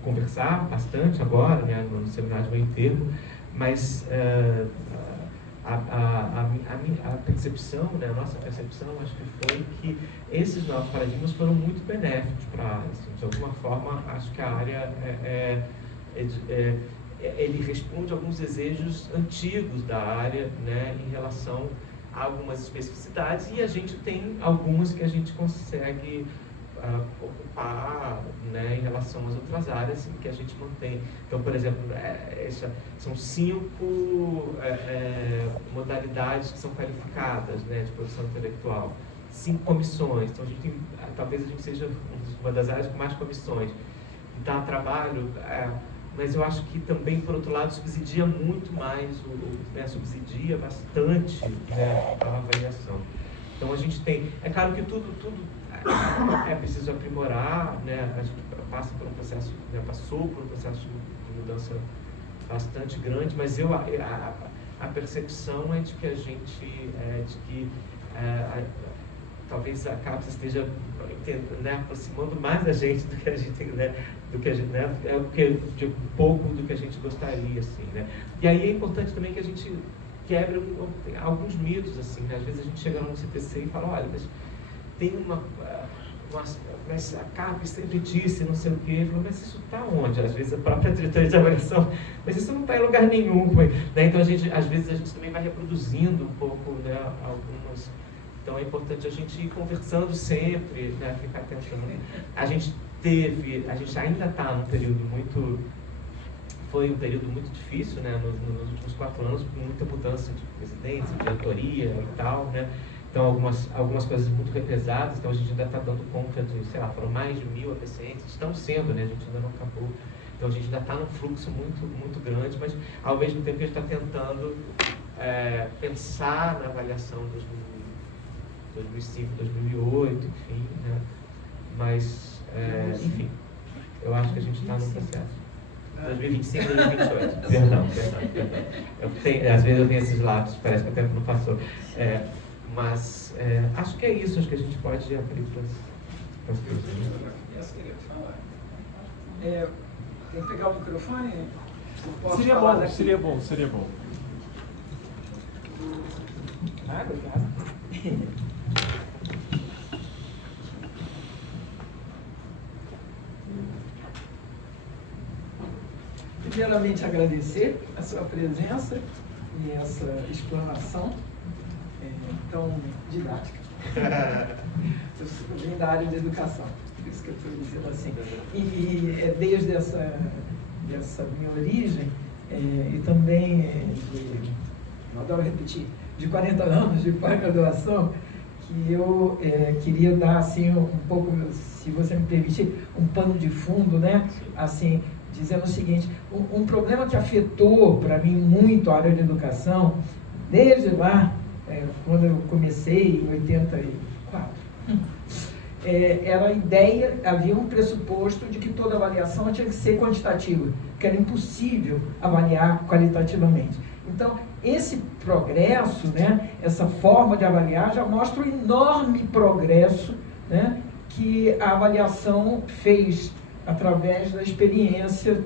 conversar bastante agora, né, no seminário de meio termo, mas a percepção, né, a nossa percepção, acho que foi que esses novos paradigmas foram muito benéficos para a área. Assim, de alguma forma, acho que a área ele responde a alguns desejos antigos da área, né, em relação a algumas especificidades, e a gente tem algumas que a gente consegue ocupar, né, em relação às outras áreas que a gente mantém. Então, por exemplo, são 5 modalidades que são qualificadas, né, de produção intelectual, 5 comissões. Então, talvez a gente seja uma das áreas com mais comissões. Dá trabalho, mas eu acho que também, por outro lado, subsidia muito mais, subsidia bastante, né, a avaliação. Então, a gente tem... É claro que tudo é preciso aprimorar, né? A gente passa por um processo, né, passou por um processo de mudança bastante grande, mas a percepção é de que a gente, talvez a CAPES esteja, né, aproximando mais da gente do que a gente, né, de um pouco do que a gente gostaria, assim, né? E aí é importante também que a gente quebre alguns mitos, assim, né? Às vezes a gente chega no CTC e fala, olha, mas tem mas a CAPES sempre disse, não sei o quê. Falou, mas isso está onde? Às vezes a própria diretoria de avaliação, mas isso não está em lugar nenhum. Né? Então, às vezes, a gente também vai reproduzindo um pouco, né, algumas... Então, é importante a gente ir conversando sempre, né, ficar tentando. A gente ainda está num período muito... Foi um período muito difícil, né, nos últimos 4 anos, com muita mudança de presidência, de diretoria e tal, né? Então, algumas coisas muito represadas, então a gente ainda está dando conta de, sei lá, foram mais de 1.000 APCs, estão sendo, né? A gente ainda não acabou. Então, a gente ainda está num fluxo muito, muito grande, mas, ao mesmo tempo, a gente está tentando pensar na avaliação de 2005, 2008, enfim, né? Mas, enfim, eu acho que a gente está num processo. 2025, 2028. Perdão. Às vezes eu tenho esses lapsos, parece que o tempo não passou. Mas acho que é isso, acho que a gente pode abrir para as coisas. Tem que pegar o microfone? Seria bom. Obrigado. Primeiramente, agradecer a sua presença e essa explanação tão didática. Eu venho da área de educação, por isso que eu estou dizendo assim. E desde essa minha origem, e também, eu adoro repetir, de 40 anos de pós-graduação, que eu queria dar, assim, um pouco, se você me permitir, um pano de fundo, né? Assim, dizendo o seguinte, um problema que afetou, para mim, muito a área de educação, desde lá, quando eu comecei, em 84, era a ideia, havia um pressuposto de que toda avaliação tinha que ser quantitativa, que era impossível avaliar qualitativamente. Então, esse progresso, né, essa forma de avaliar, já mostra o enorme progresso, né, que a avaliação fez através da experiência,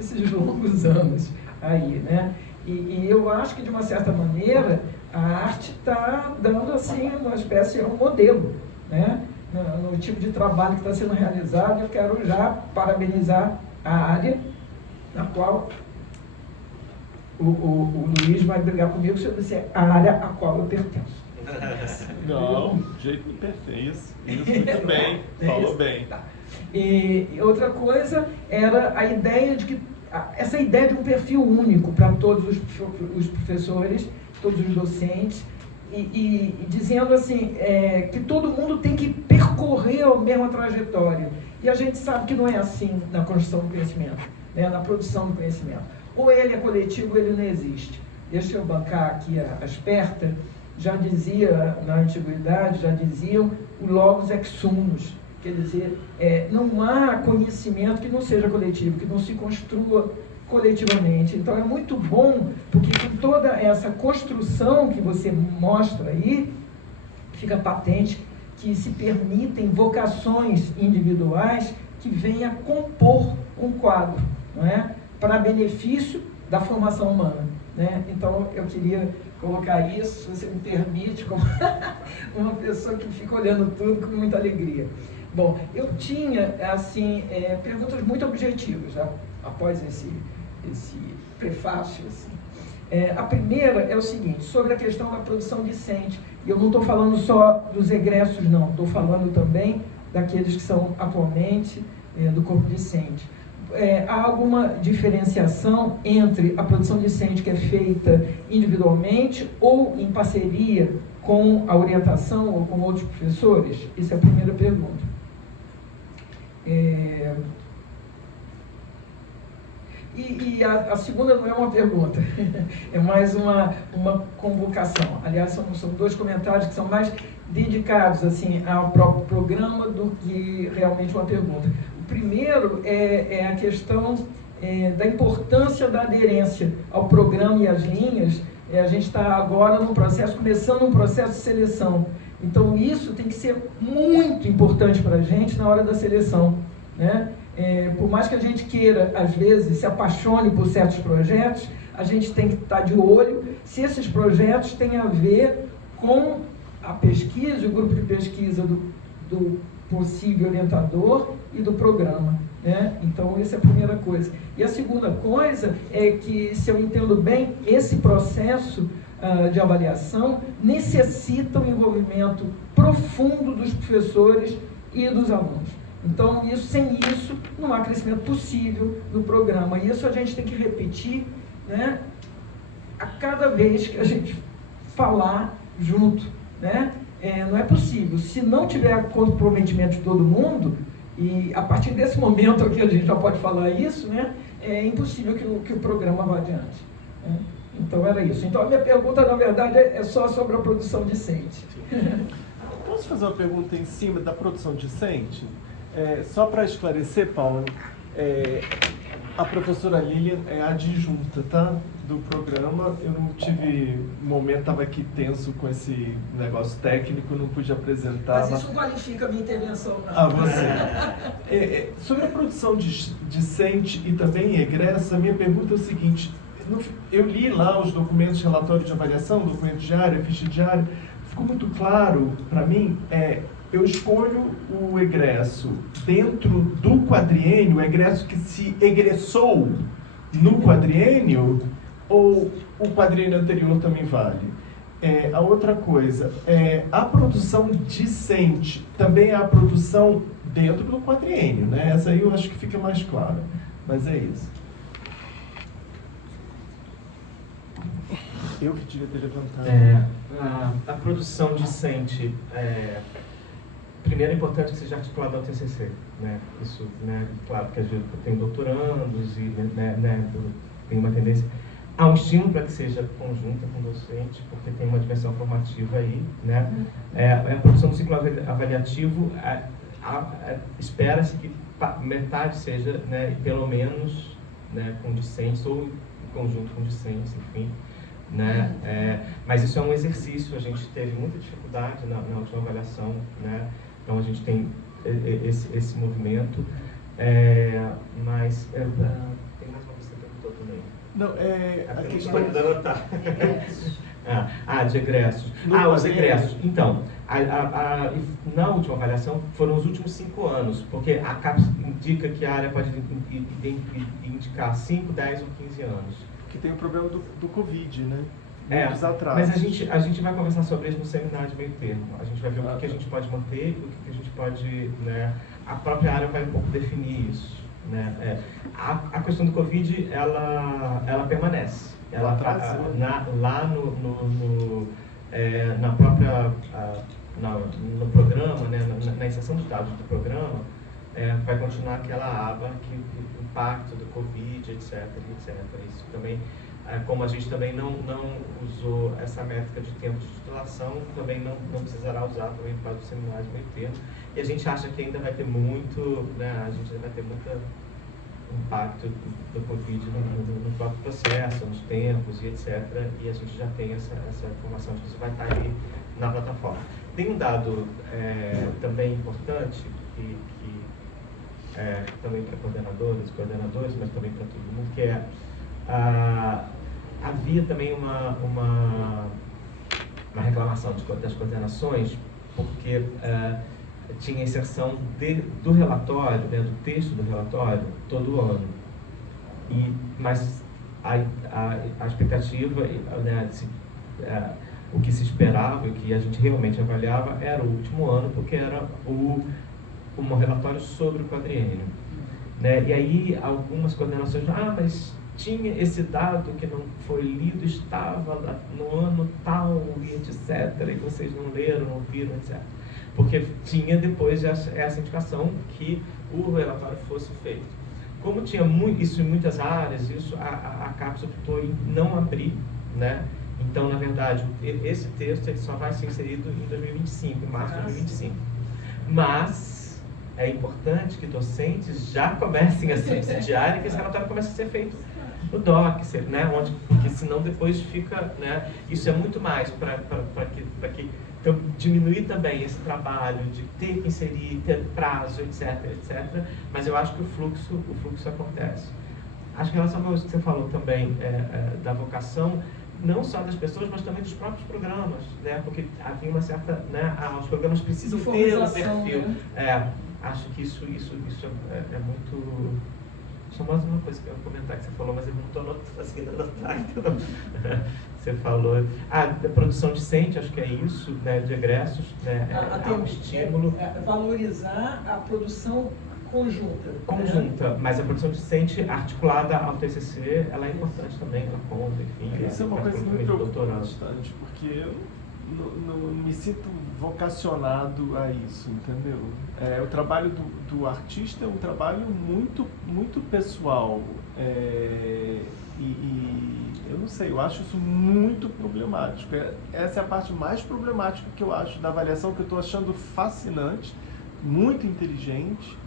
esses longos anos aí, né? E eu acho que, de uma certa maneira, a arte está dando, assim, uma espécie de um modelo, né? No tipo de trabalho que está sendo realizado. Eu quero já parabenizar a área na qual o Luiz vai brigar comigo se eu disser a área a qual eu pertenço. Não, de jeito perfeito. Isso, muito bem, falou bem. Tá. E outra coisa era a ideia de que essa ideia de um perfil único para todos os professores, todos os docentes, e dizendo assim, que todo mundo tem que percorrer a mesma trajetória. E a gente sabe que não é assim na construção do conhecimento, né, na produção do conhecimento. Ou ele é coletivo ou ele não existe. Deixa eu bancar aqui a Asperta, já dizia, na antiguidade, já diziam o logos ex sumus. Quer dizer, não há conhecimento que não seja coletivo, que não se construa coletivamente. Então, é muito bom, porque com toda essa construção que você mostra aí, fica patente que se permitem vocações individuais que venham a compor um quadro, não é? Para benefício da formação humana, né? Então, eu queria colocar isso, se você me permite, como uma pessoa que fica olhando tudo com muita alegria. Bom, eu tinha, assim, perguntas muito objetivas, já, após esse prefácio. Assim. A primeira é o seguinte, sobre a questão da produção discente. E eu não estou falando só dos egressos, não. Estou falando também daqueles que são atualmente do corpo discente. Há alguma diferenciação entre a produção discente que é feita individualmente ou em parceria com a orientação ou com outros professores? Essa é a primeira pergunta. E a segunda não é uma pergunta, é mais uma convocação. Aliás, são dois comentários que são mais dedicados assim, ao próprio programa do que realmente uma pergunta. O primeiro é a questão da importância da aderência ao programa e às linhas. A gente está agora começando um processo de seleção. Então, isso tem que ser muito importante para a gente na hora da seleção, né? Por mais que a gente queira, às vezes, se apaixone por certos projetos, a gente tem que estar de olho se esses projetos têm a ver com a pesquisa, o grupo de pesquisa do possível orientador e do programa, né? Então, essa é a primeira coisa. E a segunda coisa é que, se eu entendo bem, esse processo de avaliação necessita um envolvimento profundo dos professores e dos alunos. Então, sem isso, não há crescimento possível do programa. Isso a gente tem que repetir, né, a cada vez que a gente falar junto, né? Não é possível. Se não tiver comprometimento de todo mundo, e a partir desse momento aqui a gente já pode falar isso, né, é impossível que o programa vá adiante, né? Então, era isso. Então, a minha pergunta, na verdade, é só sobre a produção discente. Posso fazer uma pergunta em cima da produção discente? Só para esclarecer, Paulo, a professora Lilian é adjunta, tá? Do programa. Eu não tive momento, estava aqui tenso com esse negócio técnico, não pude apresentar. Mas isso não qualifica a minha intervenção, não. Ah, você. Sobre a produção discente e também egressa, a minha pergunta é o seguinte: eu li lá os documentos, relatório de avaliação, documento diário, ficha diária, ficou muito claro para mim, eu escolho o egresso dentro do quadriênio, o egresso que se egressou no quadriênio, ou o quadriênio anterior também vale? A outra coisa, a produção discente também é a produção dentro do quadriênio, né? Essa aí eu acho que fica mais clara, mas é isso. Eu que devia ter levantado. A produção discente, primeiro é importante que seja articulada ao TCC, né? Isso, né? Claro que às vezes tem doutorandos e tem uma tendência. Há um estímulo para que seja conjunta com o docente, porque tem uma dimensão formativa aí, né? A produção do ciclo avaliativo, espera-se que metade seja, né, pelo menos, né, com discentes ou em conjunto com discentes, enfim. Né? Mas isso é um exercício, a gente teve muita dificuldade na última avaliação, né? Então a gente tem esse movimento, mas tem mais uma coisa que você perguntou também. Não, a gente pode anotar. De egressos. Os egressos. Então, na última avaliação foram os últimos 5 anos, porque a CAPES indica que a área pode indicar 5, 10 ou 15 anos. Que tem o problema do Covid, né? Mas a gente vai conversar sobre isso no seminário de meio termo. A gente vai ver o que a gente pode manter e o que a gente pode, né? A própria área vai um pouco definir isso, né? A questão do Covid, ela permanece. Ela lá na própria no programa, né? Na inserção dos dados do programa, vai continuar aquela aba que impacto do Covid, etc. Isso também, como a gente também não usou essa métrica de tempo de titulação, também não precisará usar também para o seminário de meio termo. E a gente acha que ainda vai ter muito, né, a gente ainda vai ter muito impacto do Covid no próprio processo, nos tempos e etc. E a gente já tem essa informação de que isso vai estar aí na plataforma. Tem um dado também importante que também para coordenadores, mas também para todo mundo, que havia também uma reclamação das coordenações, porque tinha inserção do relatório, né, do texto do relatório, todo ano. Mas a expectativa, né, o que se esperava e o que a gente realmente avaliava era o último ano, porque era um relatório sobre o quadriênio, né? E aí algumas coordenações, mas tinha esse dado que não foi lido, estava no ano tal, e etc, e vocês não leram, não viram, etc. Porque tinha depois essa indicação que o relatório fosse feito. Como tinha isso em muitas áreas, a CAPES optou em não abrir, né? Então, na verdade, esse texto ele só vai ser inserido em 2025, em março de 2025. Mas é importante que docentes já comecem a ser subsidiários e que esse relatório comece a ser feito no DOC, né? Porque senão depois fica, né? Isso é muito mais para que então, diminuir também esse trabalho de ter que inserir, ter prazo, etc. Mas eu acho que o fluxo acontece. Acho que em relação ao que você falou também da vocação, não só das pessoas, mas também dos próprios programas, né? Porque havia uma certa, né? Os programas precisam ter um Informação, perfil. né? Acho que isso é muito... Só mais uma coisa que eu ia comentar que você falou, mas eu não estou conseguindo anotar, então. Você falou... da produção discente, acho que é isso, né? De egressos, né? Um estímulo. Valorizar a produção conjunta. Conjunta, mas a produção discente articulada ao TCC, ela é importante também, ela conta, enfim. Isso é uma coisa que me doutorado. preocupa bastante, porque eu não me sinto vocacionado a isso, entendeu? O trabalho do artista é um trabalho muito pessoal, e eu não sei, eu acho isso muito problemático. Essa é a parte mais problemática que eu acho da avaliação, que eu estou achando fascinante, muito inteligente.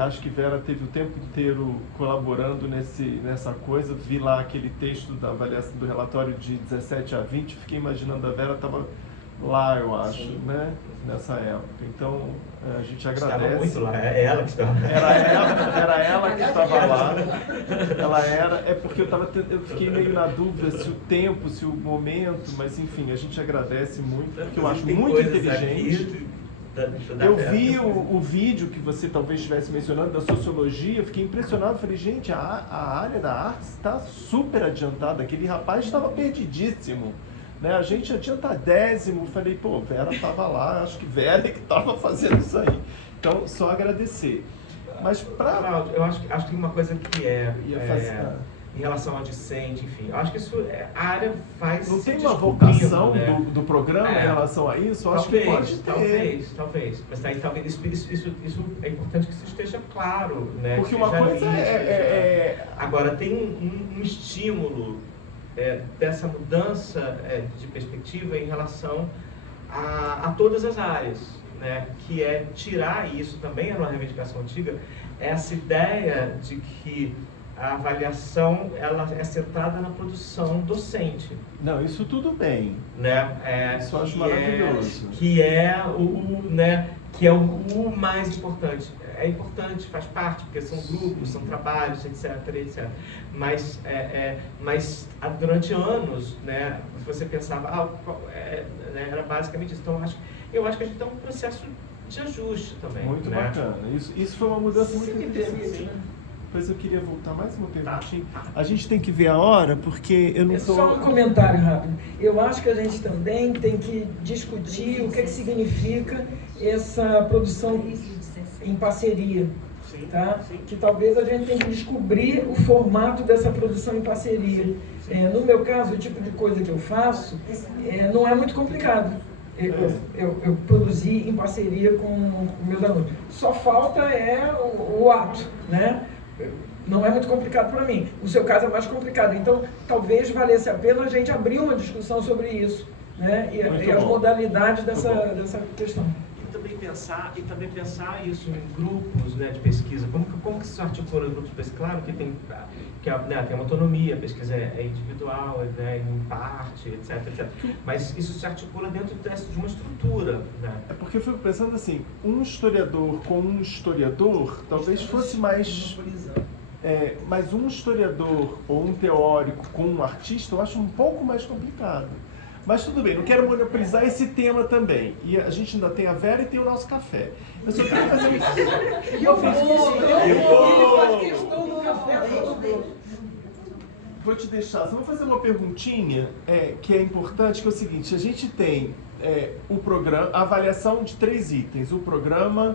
Acho que Vera teve o tempo inteiro colaborando nessa coisa. Vi lá aquele texto da avaliação do relatório de 17 a 20, fiquei imaginando a Vera estava lá, eu acho, né? Nessa época. Então, a gente agradece. Estava muito lá, é ela que estava. Era ela que estava lá. Ela era. É porque eu fiquei meio na dúvida se o tempo, se o momento, mas enfim, a gente agradece muito, porque eu acho muito inteligente. Eu vi o vídeo que você talvez estivesse mencionando da sociologia, eu fiquei impressionado, falei, gente, a área da arte está super adiantada, aquele rapaz estava perdidíssimo, né? A gente adiantadésimo, falei, pô, Vera estava lá, acho que Vera que estava fazendo isso aí. Então, só agradecer. Mas para... Eu acho que tem uma coisa que em relação ao discente, enfim, eu acho que isso, a área faz... Não tem uma vocação, né? do programa em relação a isso? Eu acho que pode ter. Talvez. Mas aí, talvez isso é importante que isso esteja claro, né? Porque uma coisa Agora, tem um estímulo dessa mudança de perspectiva em relação a todas as áreas, né? Que é tirar, e isso também era uma reivindicação antiga, essa ideia de que a avaliação ela é centrada na produção docente. Não, isso tudo bem. Né? Isso eu acho maravilhoso. Que é o mais importante. É importante, faz parte, porque são grupos, são trabalhos, etc. Mas durante anos, né, você pensava, era basicamente isso. Então, eu acho que a gente está num processo de ajuste também. Muito né? bacana. Isso foi uma mudança muito interessante. Né? Depois eu queria voltar mais uma perguntinha. A gente tem que ver a hora, porque eu não estou... Só um comentário rápido. Eu acho que a gente também tem que discutir o que significa essa produção em parceria. Tá? Que talvez a gente tenha que descobrir o formato dessa produção em parceria. No meu caso, o tipo de coisa que eu faço não é muito complicado. Eu produzi em parceria com meus alunos. Só falta o ato, né? Não é muito complicado para mim. O seu caso é mais complicado. Então, talvez valesse a pena a gente abrir uma discussão sobre isso, né? E as modalidades dessa questão. E também pensar isso em grupos, né, de pesquisa. Como que se articula em grupos de pesquisa? Claro que tem uma autonomia, a pesquisa é individual, em parte, etc. Mas isso se articula dentro de uma estrutura. Né? É porque eu fico pensando assim, um historiador com um historiador talvez fosse mais... mas um historiador ou um teórico com um artista eu acho um pouco mais complicado. Mas tudo bem, não quero monopolizar esse tema também. E a gente ainda tem a Vera e tem o nosso café. Eu só queria fazer Ele faz questão do café. Vou te deixar, só vou fazer uma perguntinha que é importante, que é o seguinte, a gente tem o programa, a avaliação de 3 itens, o programa...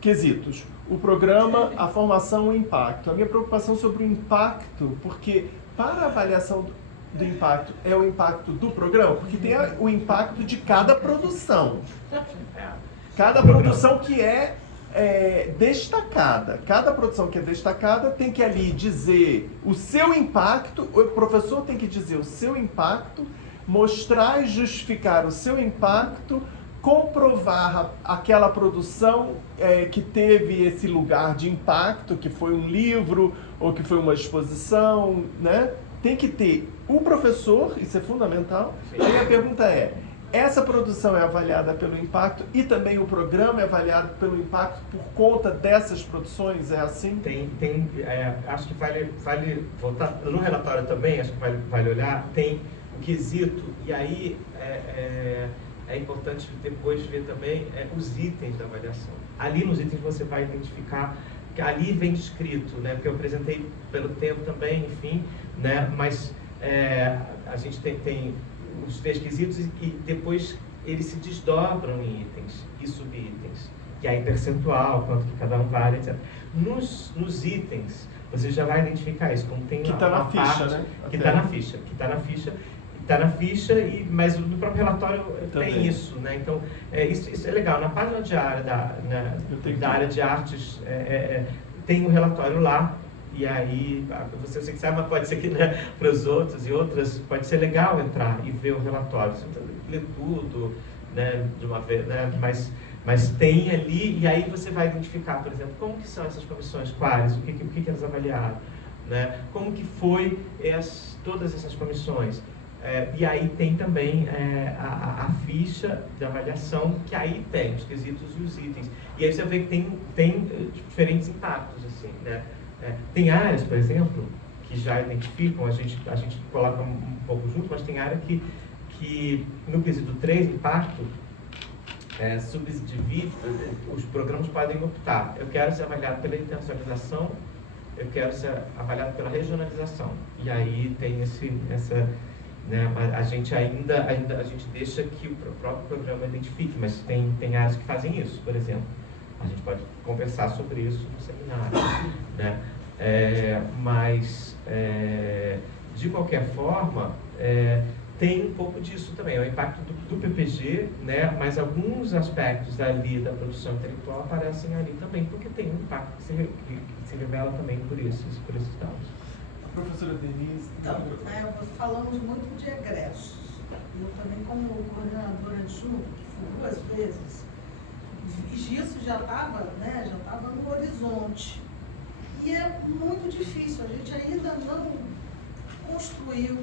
Quesitos. O programa, a formação e o impacto. A minha preocupação sobre o impacto, porque para a avaliação do impacto é o impacto do programa, porque tem o impacto de cada produção. Cada produção que é destacada. Cada produção que é destacada tem que ali dizer o seu impacto, o professor tem que dizer o seu impacto, mostrar e justificar o seu impacto, comprovar aquela produção que teve esse lugar de impacto, que foi um livro ou que foi uma exposição, né? Tem que ter o professor, isso é fundamental. Aí a pergunta essa produção é avaliada pelo impacto e também o programa é avaliado pelo impacto por conta dessas produções, é assim? Acho que vale voltar, no relatório também, acho que vale olhar, tem o quesito, e aí é importante depois ver também os itens da avaliação. Ali nos itens você vai identificar, que ali vem descrito, né, porque eu apresentei pelo tempo também, enfim, né, mas a gente tem os 3 quesitos e depois eles se desdobram em itens e subitens. E aí percentual, quanto que cada um vale, etc. Nos itens, você já vai identificar isso, como tem que está na ficha, parte, né? Que está na ficha, mas no próprio relatório também tem isso, né? Então, isso é legal. Na página diária da área de artes, tem um relatório lá. E aí, você que sabe, mas pode ser que, né, para os outros e outras, pode ser legal entrar e ver o relatório. Você não lê tudo, né, de uma vez, né, mas tem ali, e aí você vai identificar, por exemplo, como que são essas comissões, quais, o que elas avaliaram, né, como que foi todas essas comissões. E aí tem também a ficha de avaliação, que aí tem os quesitos e os itens. E aí você vê que tem diferentes impactos, assim, né. Tem áreas, por exemplo, que já identificam, a gente coloca um pouco junto, mas tem área que no quesito 3, impacto, subdivide, os programas podem optar. Eu quero ser avaliado pela internacionalização, eu quero ser avaliado pela regionalização. E aí tem essa, né, a gente a gente deixa que o próprio programa identifique, mas tem áreas que fazem isso, por exemplo. A gente pode conversar sobre isso no seminário, né? Mas, de qualquer forma, tem um pouco disso também, é o impacto do PPG, né? Mas alguns aspectos ali da produção intelectual aparecem ali também, porque tem um impacto que se revela também por esses dados. A professora Denise... Então, falamos muito de egressos. Eu também, como coordenadora adjunta, que fui 2 vezes, isso já estava no horizonte. E é muito difícil, a gente ainda não construiu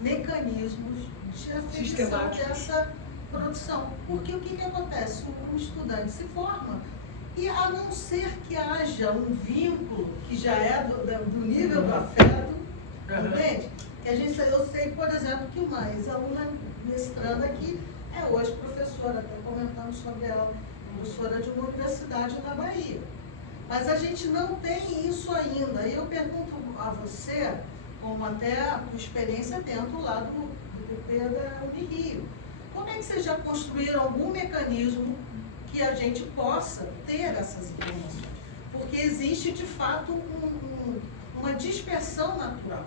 mecanismos de aferição dessa produção. Porque o que acontece? Um estudante se forma e, a não ser que haja um vínculo, que já é do nível do afeto, entende? Eu sei, por exemplo, que uma ex-aluna mestranda aqui é hoje professora, até comentando sobre ela, professora de uma universidade na Bahia. Mas a gente não tem isso ainda. E eu pergunto a você, como até a tua experiência dentro lá do DP da Unirio, como é que vocês já construíram algum mecanismo que a gente possa ter essas informações? Porque existe, de fato, uma dispersão natural,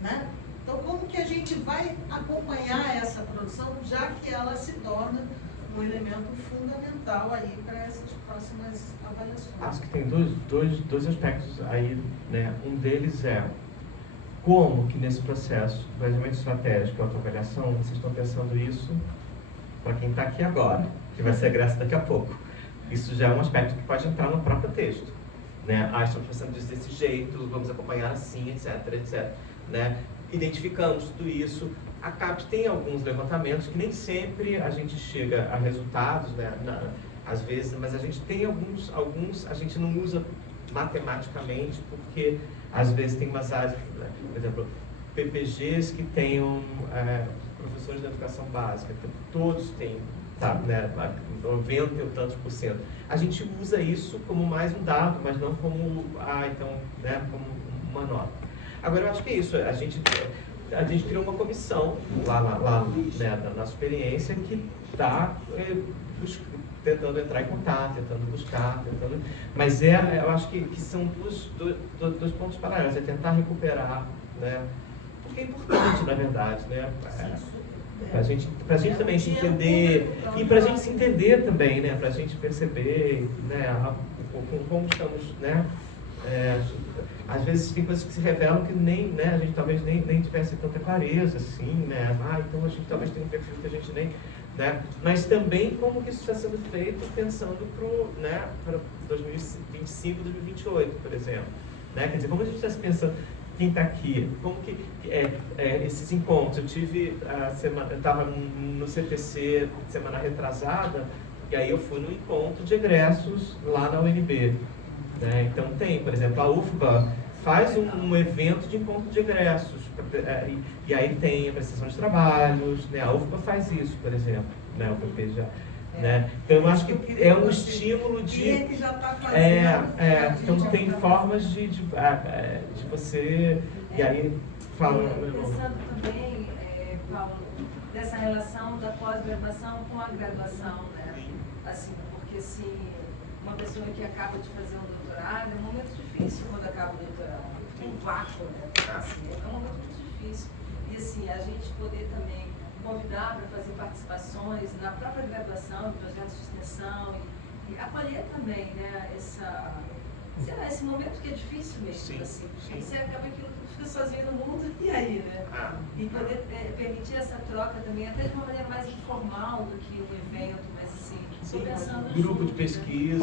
né? Então, como que a gente vai acompanhar essa produção, já que ela se torna um elemento fundamental aí para essas próximas avaliações? Acho que tem dois aspectos aí, né? Um deles é como que nesse processo de planejamento estratégico e autoavaliação vocês estão pensando isso para quem está aqui agora, que vai ser egresso daqui a pouco. Isso já é um aspecto que pode entrar no próprio texto, né? Estamos pensando disso desse jeito, vamos acompanhar assim, etc, né? Identificamos tudo isso. A CAPES tem alguns levantamentos que nem sempre a gente chega a resultados, né? Às vezes, mas a gente tem alguns a gente não usa matematicamente, porque às vezes tem umas áreas, né? Por exemplo, PPGs que tenham professores de educação básica, todos têm, tá, né, 90 e tantos %. A gente usa isso como mais um dado, mas não como, então, né, como uma nota. Agora, eu acho que é isso, a gente criou uma comissão lá né, da nossa experiência que está tentando entrar em contato, tentando buscar, mas eu acho que são dois pontos paralelos, é tentar recuperar, né, porque é importante, na verdade, né, para a gente também se entender, e para a gente se entender também, né, para a gente perceber, né, como estamos, né, às vezes tem coisas que se revelam que nem, né, a gente talvez nem tivesse tanta clareza, assim, né, então a gente talvez tenha um perfil que a gente nem, né, mas também como que isso está sendo feito pensando para 2025, 2028, por exemplo, né, quer dizer, como a gente está pensando, quem está aqui, como que esses encontros? Eu tive eu estava no CTC semana retrasada, e aí eu fui no encontro de egressos lá na UNB. Né? Então tem, por exemplo, a UFBA faz um evento de encontro de egressos, e aí tem a prestação de trabalhos, né? A UFBA faz isso, por exemplo, né? O PP já... Né? Então eu acho que é um estímulo de... que já está fazendo. Então tem formas de você... E aí, fala... Pensando também, Paulo, dessa relação da pós-graduação com a graduação, né? Assim, porque se uma pessoa que acaba de fazer um doutorado, é um momento difícil quando acaba o doutorado. Tem um vácuo, né? Assim, é um momento muito difícil. E assim, a gente poder também convidar para fazer participações na própria graduação, projetos de extensão e acolher também, né, esse momento que é difícil mesmo, Sim, assim, sim. você acaba que fica sozinho no mundo, e aí, né? E poder permitir essa troca também, até de uma maneira mais informal do que um evento, mas assim, estou pensando Grupo de junto, pesquisa,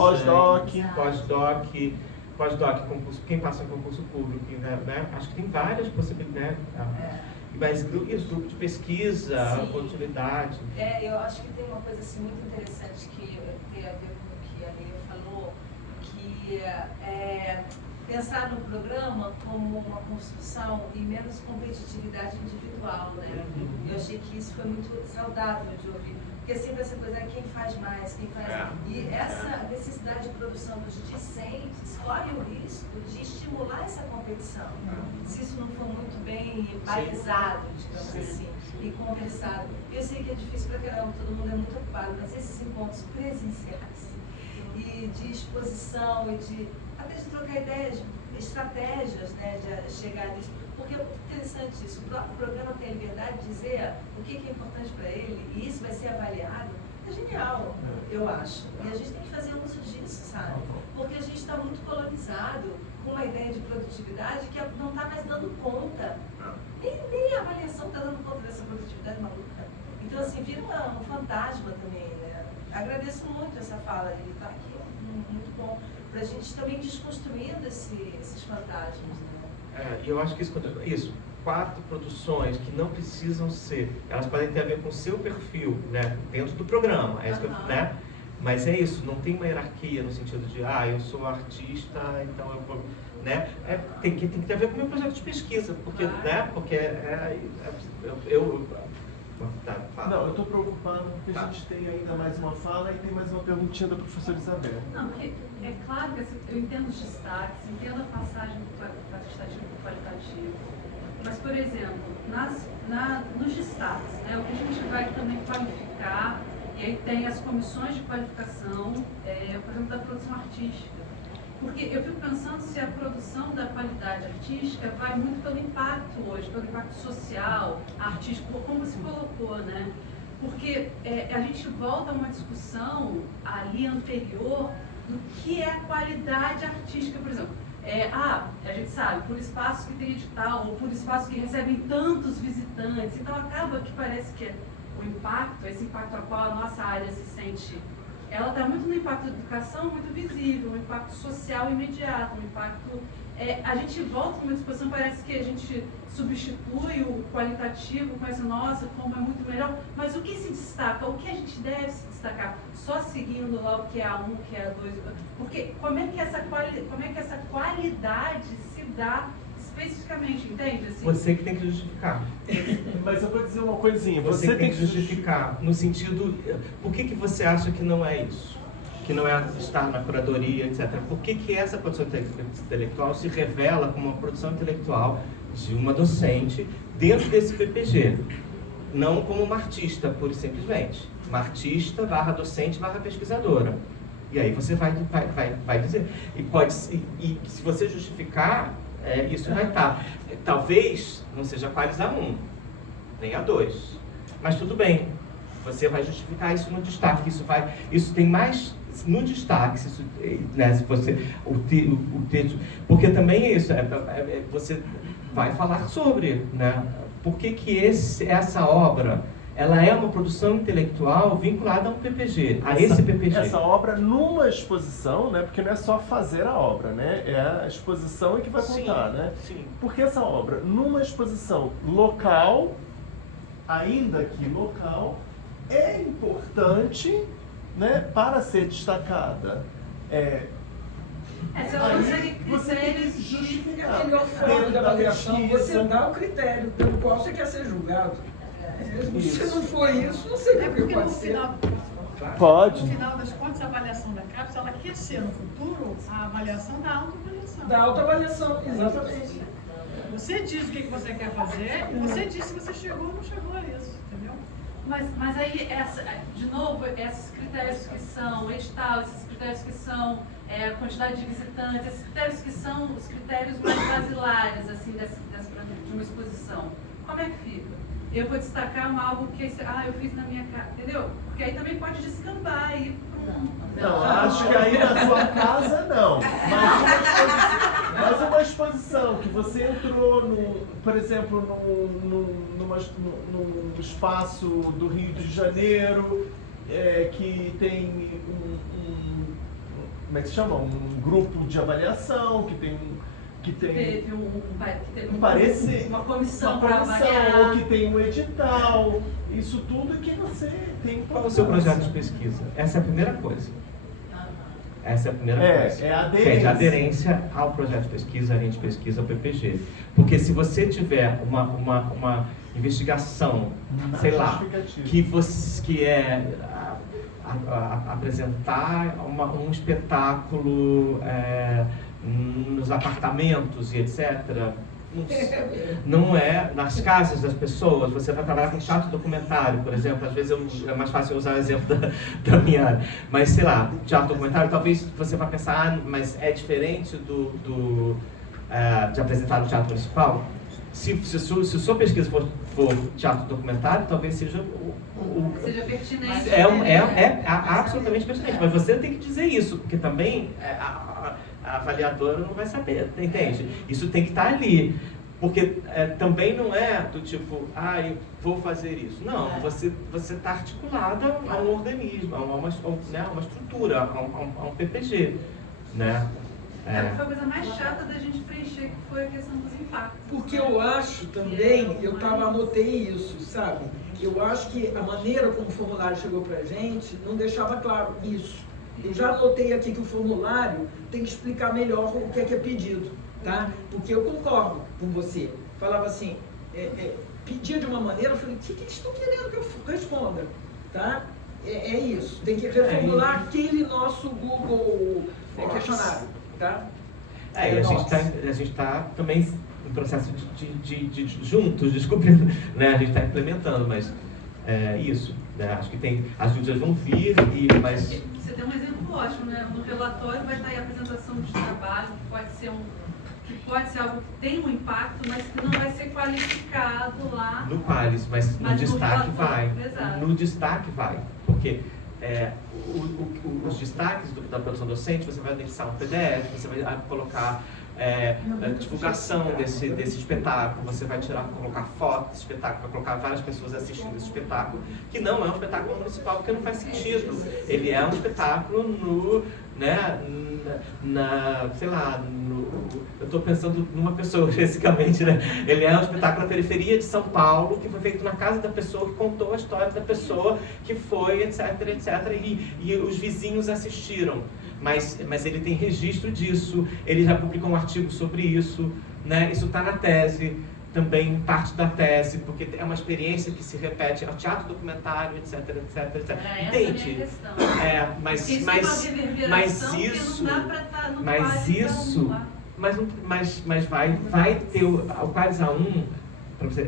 pós-doc, concurso, quem passa em concurso público, né? Acho que tem várias possibilidades, né? Mas isso, grupo de pesquisa, Sim. continuidade. Eu acho que tem uma coisa assim, muito interessante que tem a ver com o que a Leia falou, que é pensar no programa como uma construção e menos competitividade individual, né? Eu achei que isso foi muito saudável de ouvir, porque sempre essa coisa é quem faz mais, quem faz... E essa necessidade de produção dos discentes corre o risco de estimular essa competição, se isso não for muito bem balizado, digamos assim, e conversado. Eu sei que é difícil para caramba, todo mundo é muito ocupado, mas esses encontros presenciais e de exposição e até de trocar ideias, estratégias, né, de chegar nisso, porque é muito interessante isso. O próprio programa tem a liberdade de dizer o que é importante para ele, e isso vai ser avaliado. É genial, eu acho. E a gente tem que fazer uso disso, sabe? Porque a gente está muito colonizado com uma ideia de produtividade que não está mais dando conta. Nem a avaliação está dando conta dessa produtividade maluca. Então, assim, vira um fantasma também, né? Agradeço muito essa fala, ele está aqui, muito bom, para a gente também desconstruindo esses fantasmas, né? E eu acho que isso, 4 produções que não precisam ser, elas podem ter a ver com o seu perfil, né, dentro do programa, é isso que eu, né? Mas é isso, não tem uma hierarquia no sentido de, eu sou artista, então eu vou, né? Tem que ter a ver com o meu projeto de pesquisa, porque, né? Porque Não, eu estou preocupado porque a gente tem ainda mais uma fala e tem mais uma perguntinha da professora Isabel. Não, porque é claro que eu entendo os destaques, entendo a passagem do quantitativo para o qualitativo, mas, por exemplo, nos destaques, né, o que a gente vai também qualificar, e aí tem as comissões de qualificação, por exemplo, da produção artística. Porque eu fico pensando se a produção da qualidade artística vai muito pelo impacto hoje, pelo impacto social, artístico, como você colocou, né? Porque a gente volta a uma discussão ali anterior do que é a qualidade artística, por exemplo. A gente sabe, por espaços que tem edital, ou por espaços que recebem tantos visitantes, então acaba que parece que o impacto, esse impacto ao qual a nossa área se sente, ela está muito no impacto da educação, muito visível, um impacto social imediato, um impacto... a gente volta numa discussão, parece que a gente substitui o qualitativo com essa nossa, como é muito melhor, mas o que se destaca, o que a gente deve se destacar? Só seguindo lá o que é A1, o que é A2, porque como é que essa qualidade se dá especificamente, entende? Assim, você que tem que justificar. Mas eu vou dizer uma coisinha. Você tem que justificar, no sentido, por que você acha que não é isso? Que não é estar na curadoria, etc. Por que essa produção intelectual se revela como uma produção intelectual de uma docente dentro desse PPG? Não como uma artista, pura e simplesmente. Uma artista / docente / pesquisadora. E aí você vai dizer. E se você justificar, isso vai estar. Talvez não seja Qualis A1, nem A2. Mas tudo bem. Você vai justificar isso no destaque. Isso tem mais no destaque, né, se você o texto, porque também é isso. Você vai falar sobre, né? Por que essa obra ela é uma produção intelectual vinculada a um PPG, a esse PPG. Essa obra numa exposição, né? Porque não é só fazer a obra, né? É a exposição que vai contar, né? Sim. Porque essa obra, numa exposição local, ainda que local, é importante, né, para ser destacada. Você não consegue Aí você tem que critérios É justificar. a melhor forma Dentro de da avaliação, pesquisa. você dá o critério pelo qual você quer ser julgado. Se Isso. não for isso, não sei É o que porque pode no ser. final, Pode. no final das contas, a avaliação da CAPES, ela quer ser no futuro a avaliação da autoavaliação. Da autoavaliação, exatamente. Você diz o que você quer fazer e você diz se você chegou ou não chegou a isso, entendeu? Mas aí, de novo, esses critérios que são edital, esses critérios que são a quantidade de visitantes, esses critérios que são os critérios mais basilares, assim, de uma exposição, como é que fica? Eu vou destacar algo que eu fiz na minha casa, entendeu? Porque aí também pode descambar aí para um... Não, acho que aí na sua casa não. Mas uma exposição que você entrou, por exemplo, num espaço do Rio de Janeiro, que tem como é que se chama? Um grupo de avaliação, que tem Teve um parecer, uma comissão uma para comissão, avaliar. ou que tem um edital, isso tudo que você tem. Qual é o seu projeto de pesquisa? Essa é a primeira coisa. Essa é a primeira coisa. É a Que é de aderência ao projeto de pesquisa, à linha de pesquisa, ao PPG. Porque se você tiver uma investigação, sei lá, que é apresentar um espetáculo nos apartamentos e etc., não é nas casas das pessoas. Você vai trabalhar com teatro documentário, por exemplo. Às vezes é mais fácil usar o exemplo da minha área. Mas, sei lá, teatro documentário, talvez você vá pensar, mas é diferente de apresentar no teatro municipal? Se sua pesquisa for teatro documentário, talvez seja seja pertinente. É absolutamente pertinente, mas você tem que dizer isso, porque também a avaliadora não vai saber, entende? Isso tem que estar ali, porque também não é do tipo, eu vou fazer isso. Não, você está articulada a um organismo, a uma estrutura, a um PPG, né? Foi a coisa mais chata da gente preencher, que foi a questão dos impactos. Porque eu acho também, anotei isso, sabe? Eu acho que a maneira como o formulário chegou pra gente não deixava claro isso. Eu já anotei aqui que o formulário tem que explicar melhor o que é pedido, tá? Porque eu concordo com você. Falava assim, pedia de uma maneira, eu falei, o que eles estão querendo que eu responda, tá? É isso, tem que reformular aquele nosso Google questionário, tá? E a gente está também em processo de juntos, descobrindo, né? A gente está implementando, mas isso, né? Acho que as dúvidas vão vir, mas... Você tem um exemplo ótimo, né? No relatório vai estar aí a apresentação de trabalho, que pode ser algo que tem um impacto, mas que não vai ser qualificado lá. No Qualis, mas no destaque vai. Exato. No destaque vai, porque os destaques da produção docente, você vai anexar um PDF, você vai colocar a divulgação desse espetáculo, você vai colocar foto desse espetáculo, vai colocar várias pessoas assistindo esse espetáculo, que não é um espetáculo municipal, porque não faz sentido. Ele é um espetáculo sei lá, eu estou pensando numa pessoa, basicamente, né? Ele é um espetáculo na periferia de São Paulo, que foi feito na casa da pessoa, que contou a história da pessoa, que foi, etc, e os vizinhos assistiram. Mas ele tem registro disso, ele já publicou um artigo sobre isso, né? Isso está na tese, também parte da tese, porque é uma experiência que se repete ao teatro documentário, etc. Entende? Essa é a minha questão. Mas vai ter o Qualis A1, para você,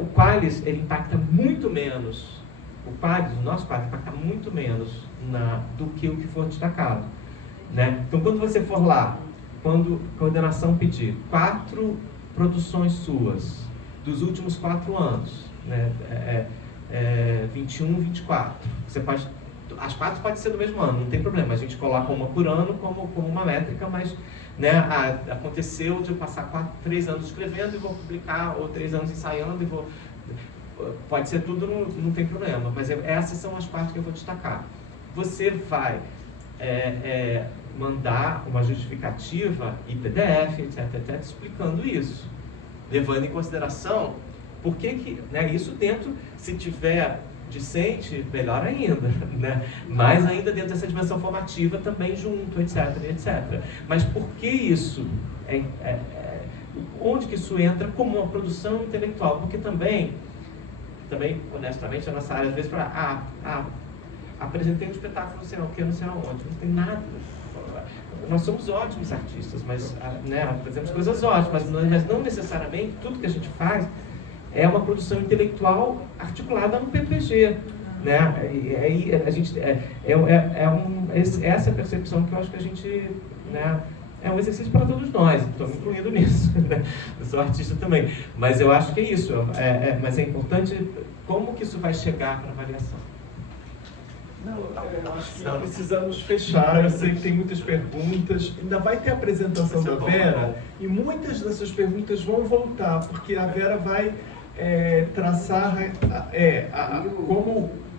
o Qualis, ele impacta muito menos. O nosso Qualis impacta muito menos do que o que for destacado, né? Então, quando você for lá, quando a coordenação pedir 4 produções suas dos últimos 4 anos, né? 21, 24, você pode, as 4 podem ser do mesmo ano, não tem problema, a gente coloca uma por ano como uma métrica, mas, né, aconteceu de eu passar 3 anos escrevendo e vou publicar, ou 3 anos ensaiando e vou... pode ser tudo, não tem problema, mas essas são as partes que eu vou destacar. Você vai mandar uma justificativa em PDF, etc, explicando isso, levando em consideração por que, né, isso dentro, se tiver discente, melhor ainda, né? Mais ainda dentro dessa dimensão formativa também junto, etc. Mas por que isso? Onde que isso entra como uma produção intelectual? Porque também honestamente, a nossa área às vezes fala, apresentei um espetáculo não sei aonde, não tem nada. Nós somos ótimos artistas, mas, né, fazemos coisas ótimas, mas não necessariamente tudo que a gente faz é uma produção intelectual articulada no PPG, né? E aí a gente essa é a percepção que eu acho que a gente, né, é um exercício para todos nós, estou me incluindo nisso, né? Eu sou artista também, mas eu acho que é isso, mas é importante como que isso vai chegar para a avaliação. Não, eu acho que precisamos fechar. Eu sei que tem muitas perguntas. Ainda vai ter a apresentação da Vera e muitas dessas perguntas vão voltar, porque a Vera vai traçar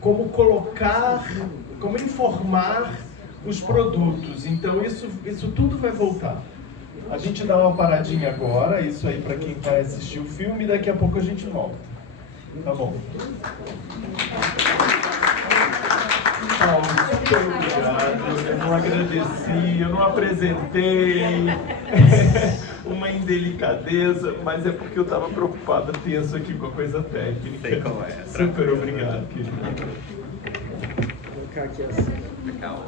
como colocar, como informar os produtos. Então isso tudo vai voltar. A gente dá uma paradinha agora, isso aí para quem vai assistir o filme, e daqui a pouco a gente volta. Tá bom. Paulo, super obrigado. Eu não agradeci, eu não apresentei. Uma indelicadeza, mas é porque eu estava preocupado, tenso aqui com a coisa técnica. Sei como é. Super obrigado, querido. Vou colocar aqui assim. Legal.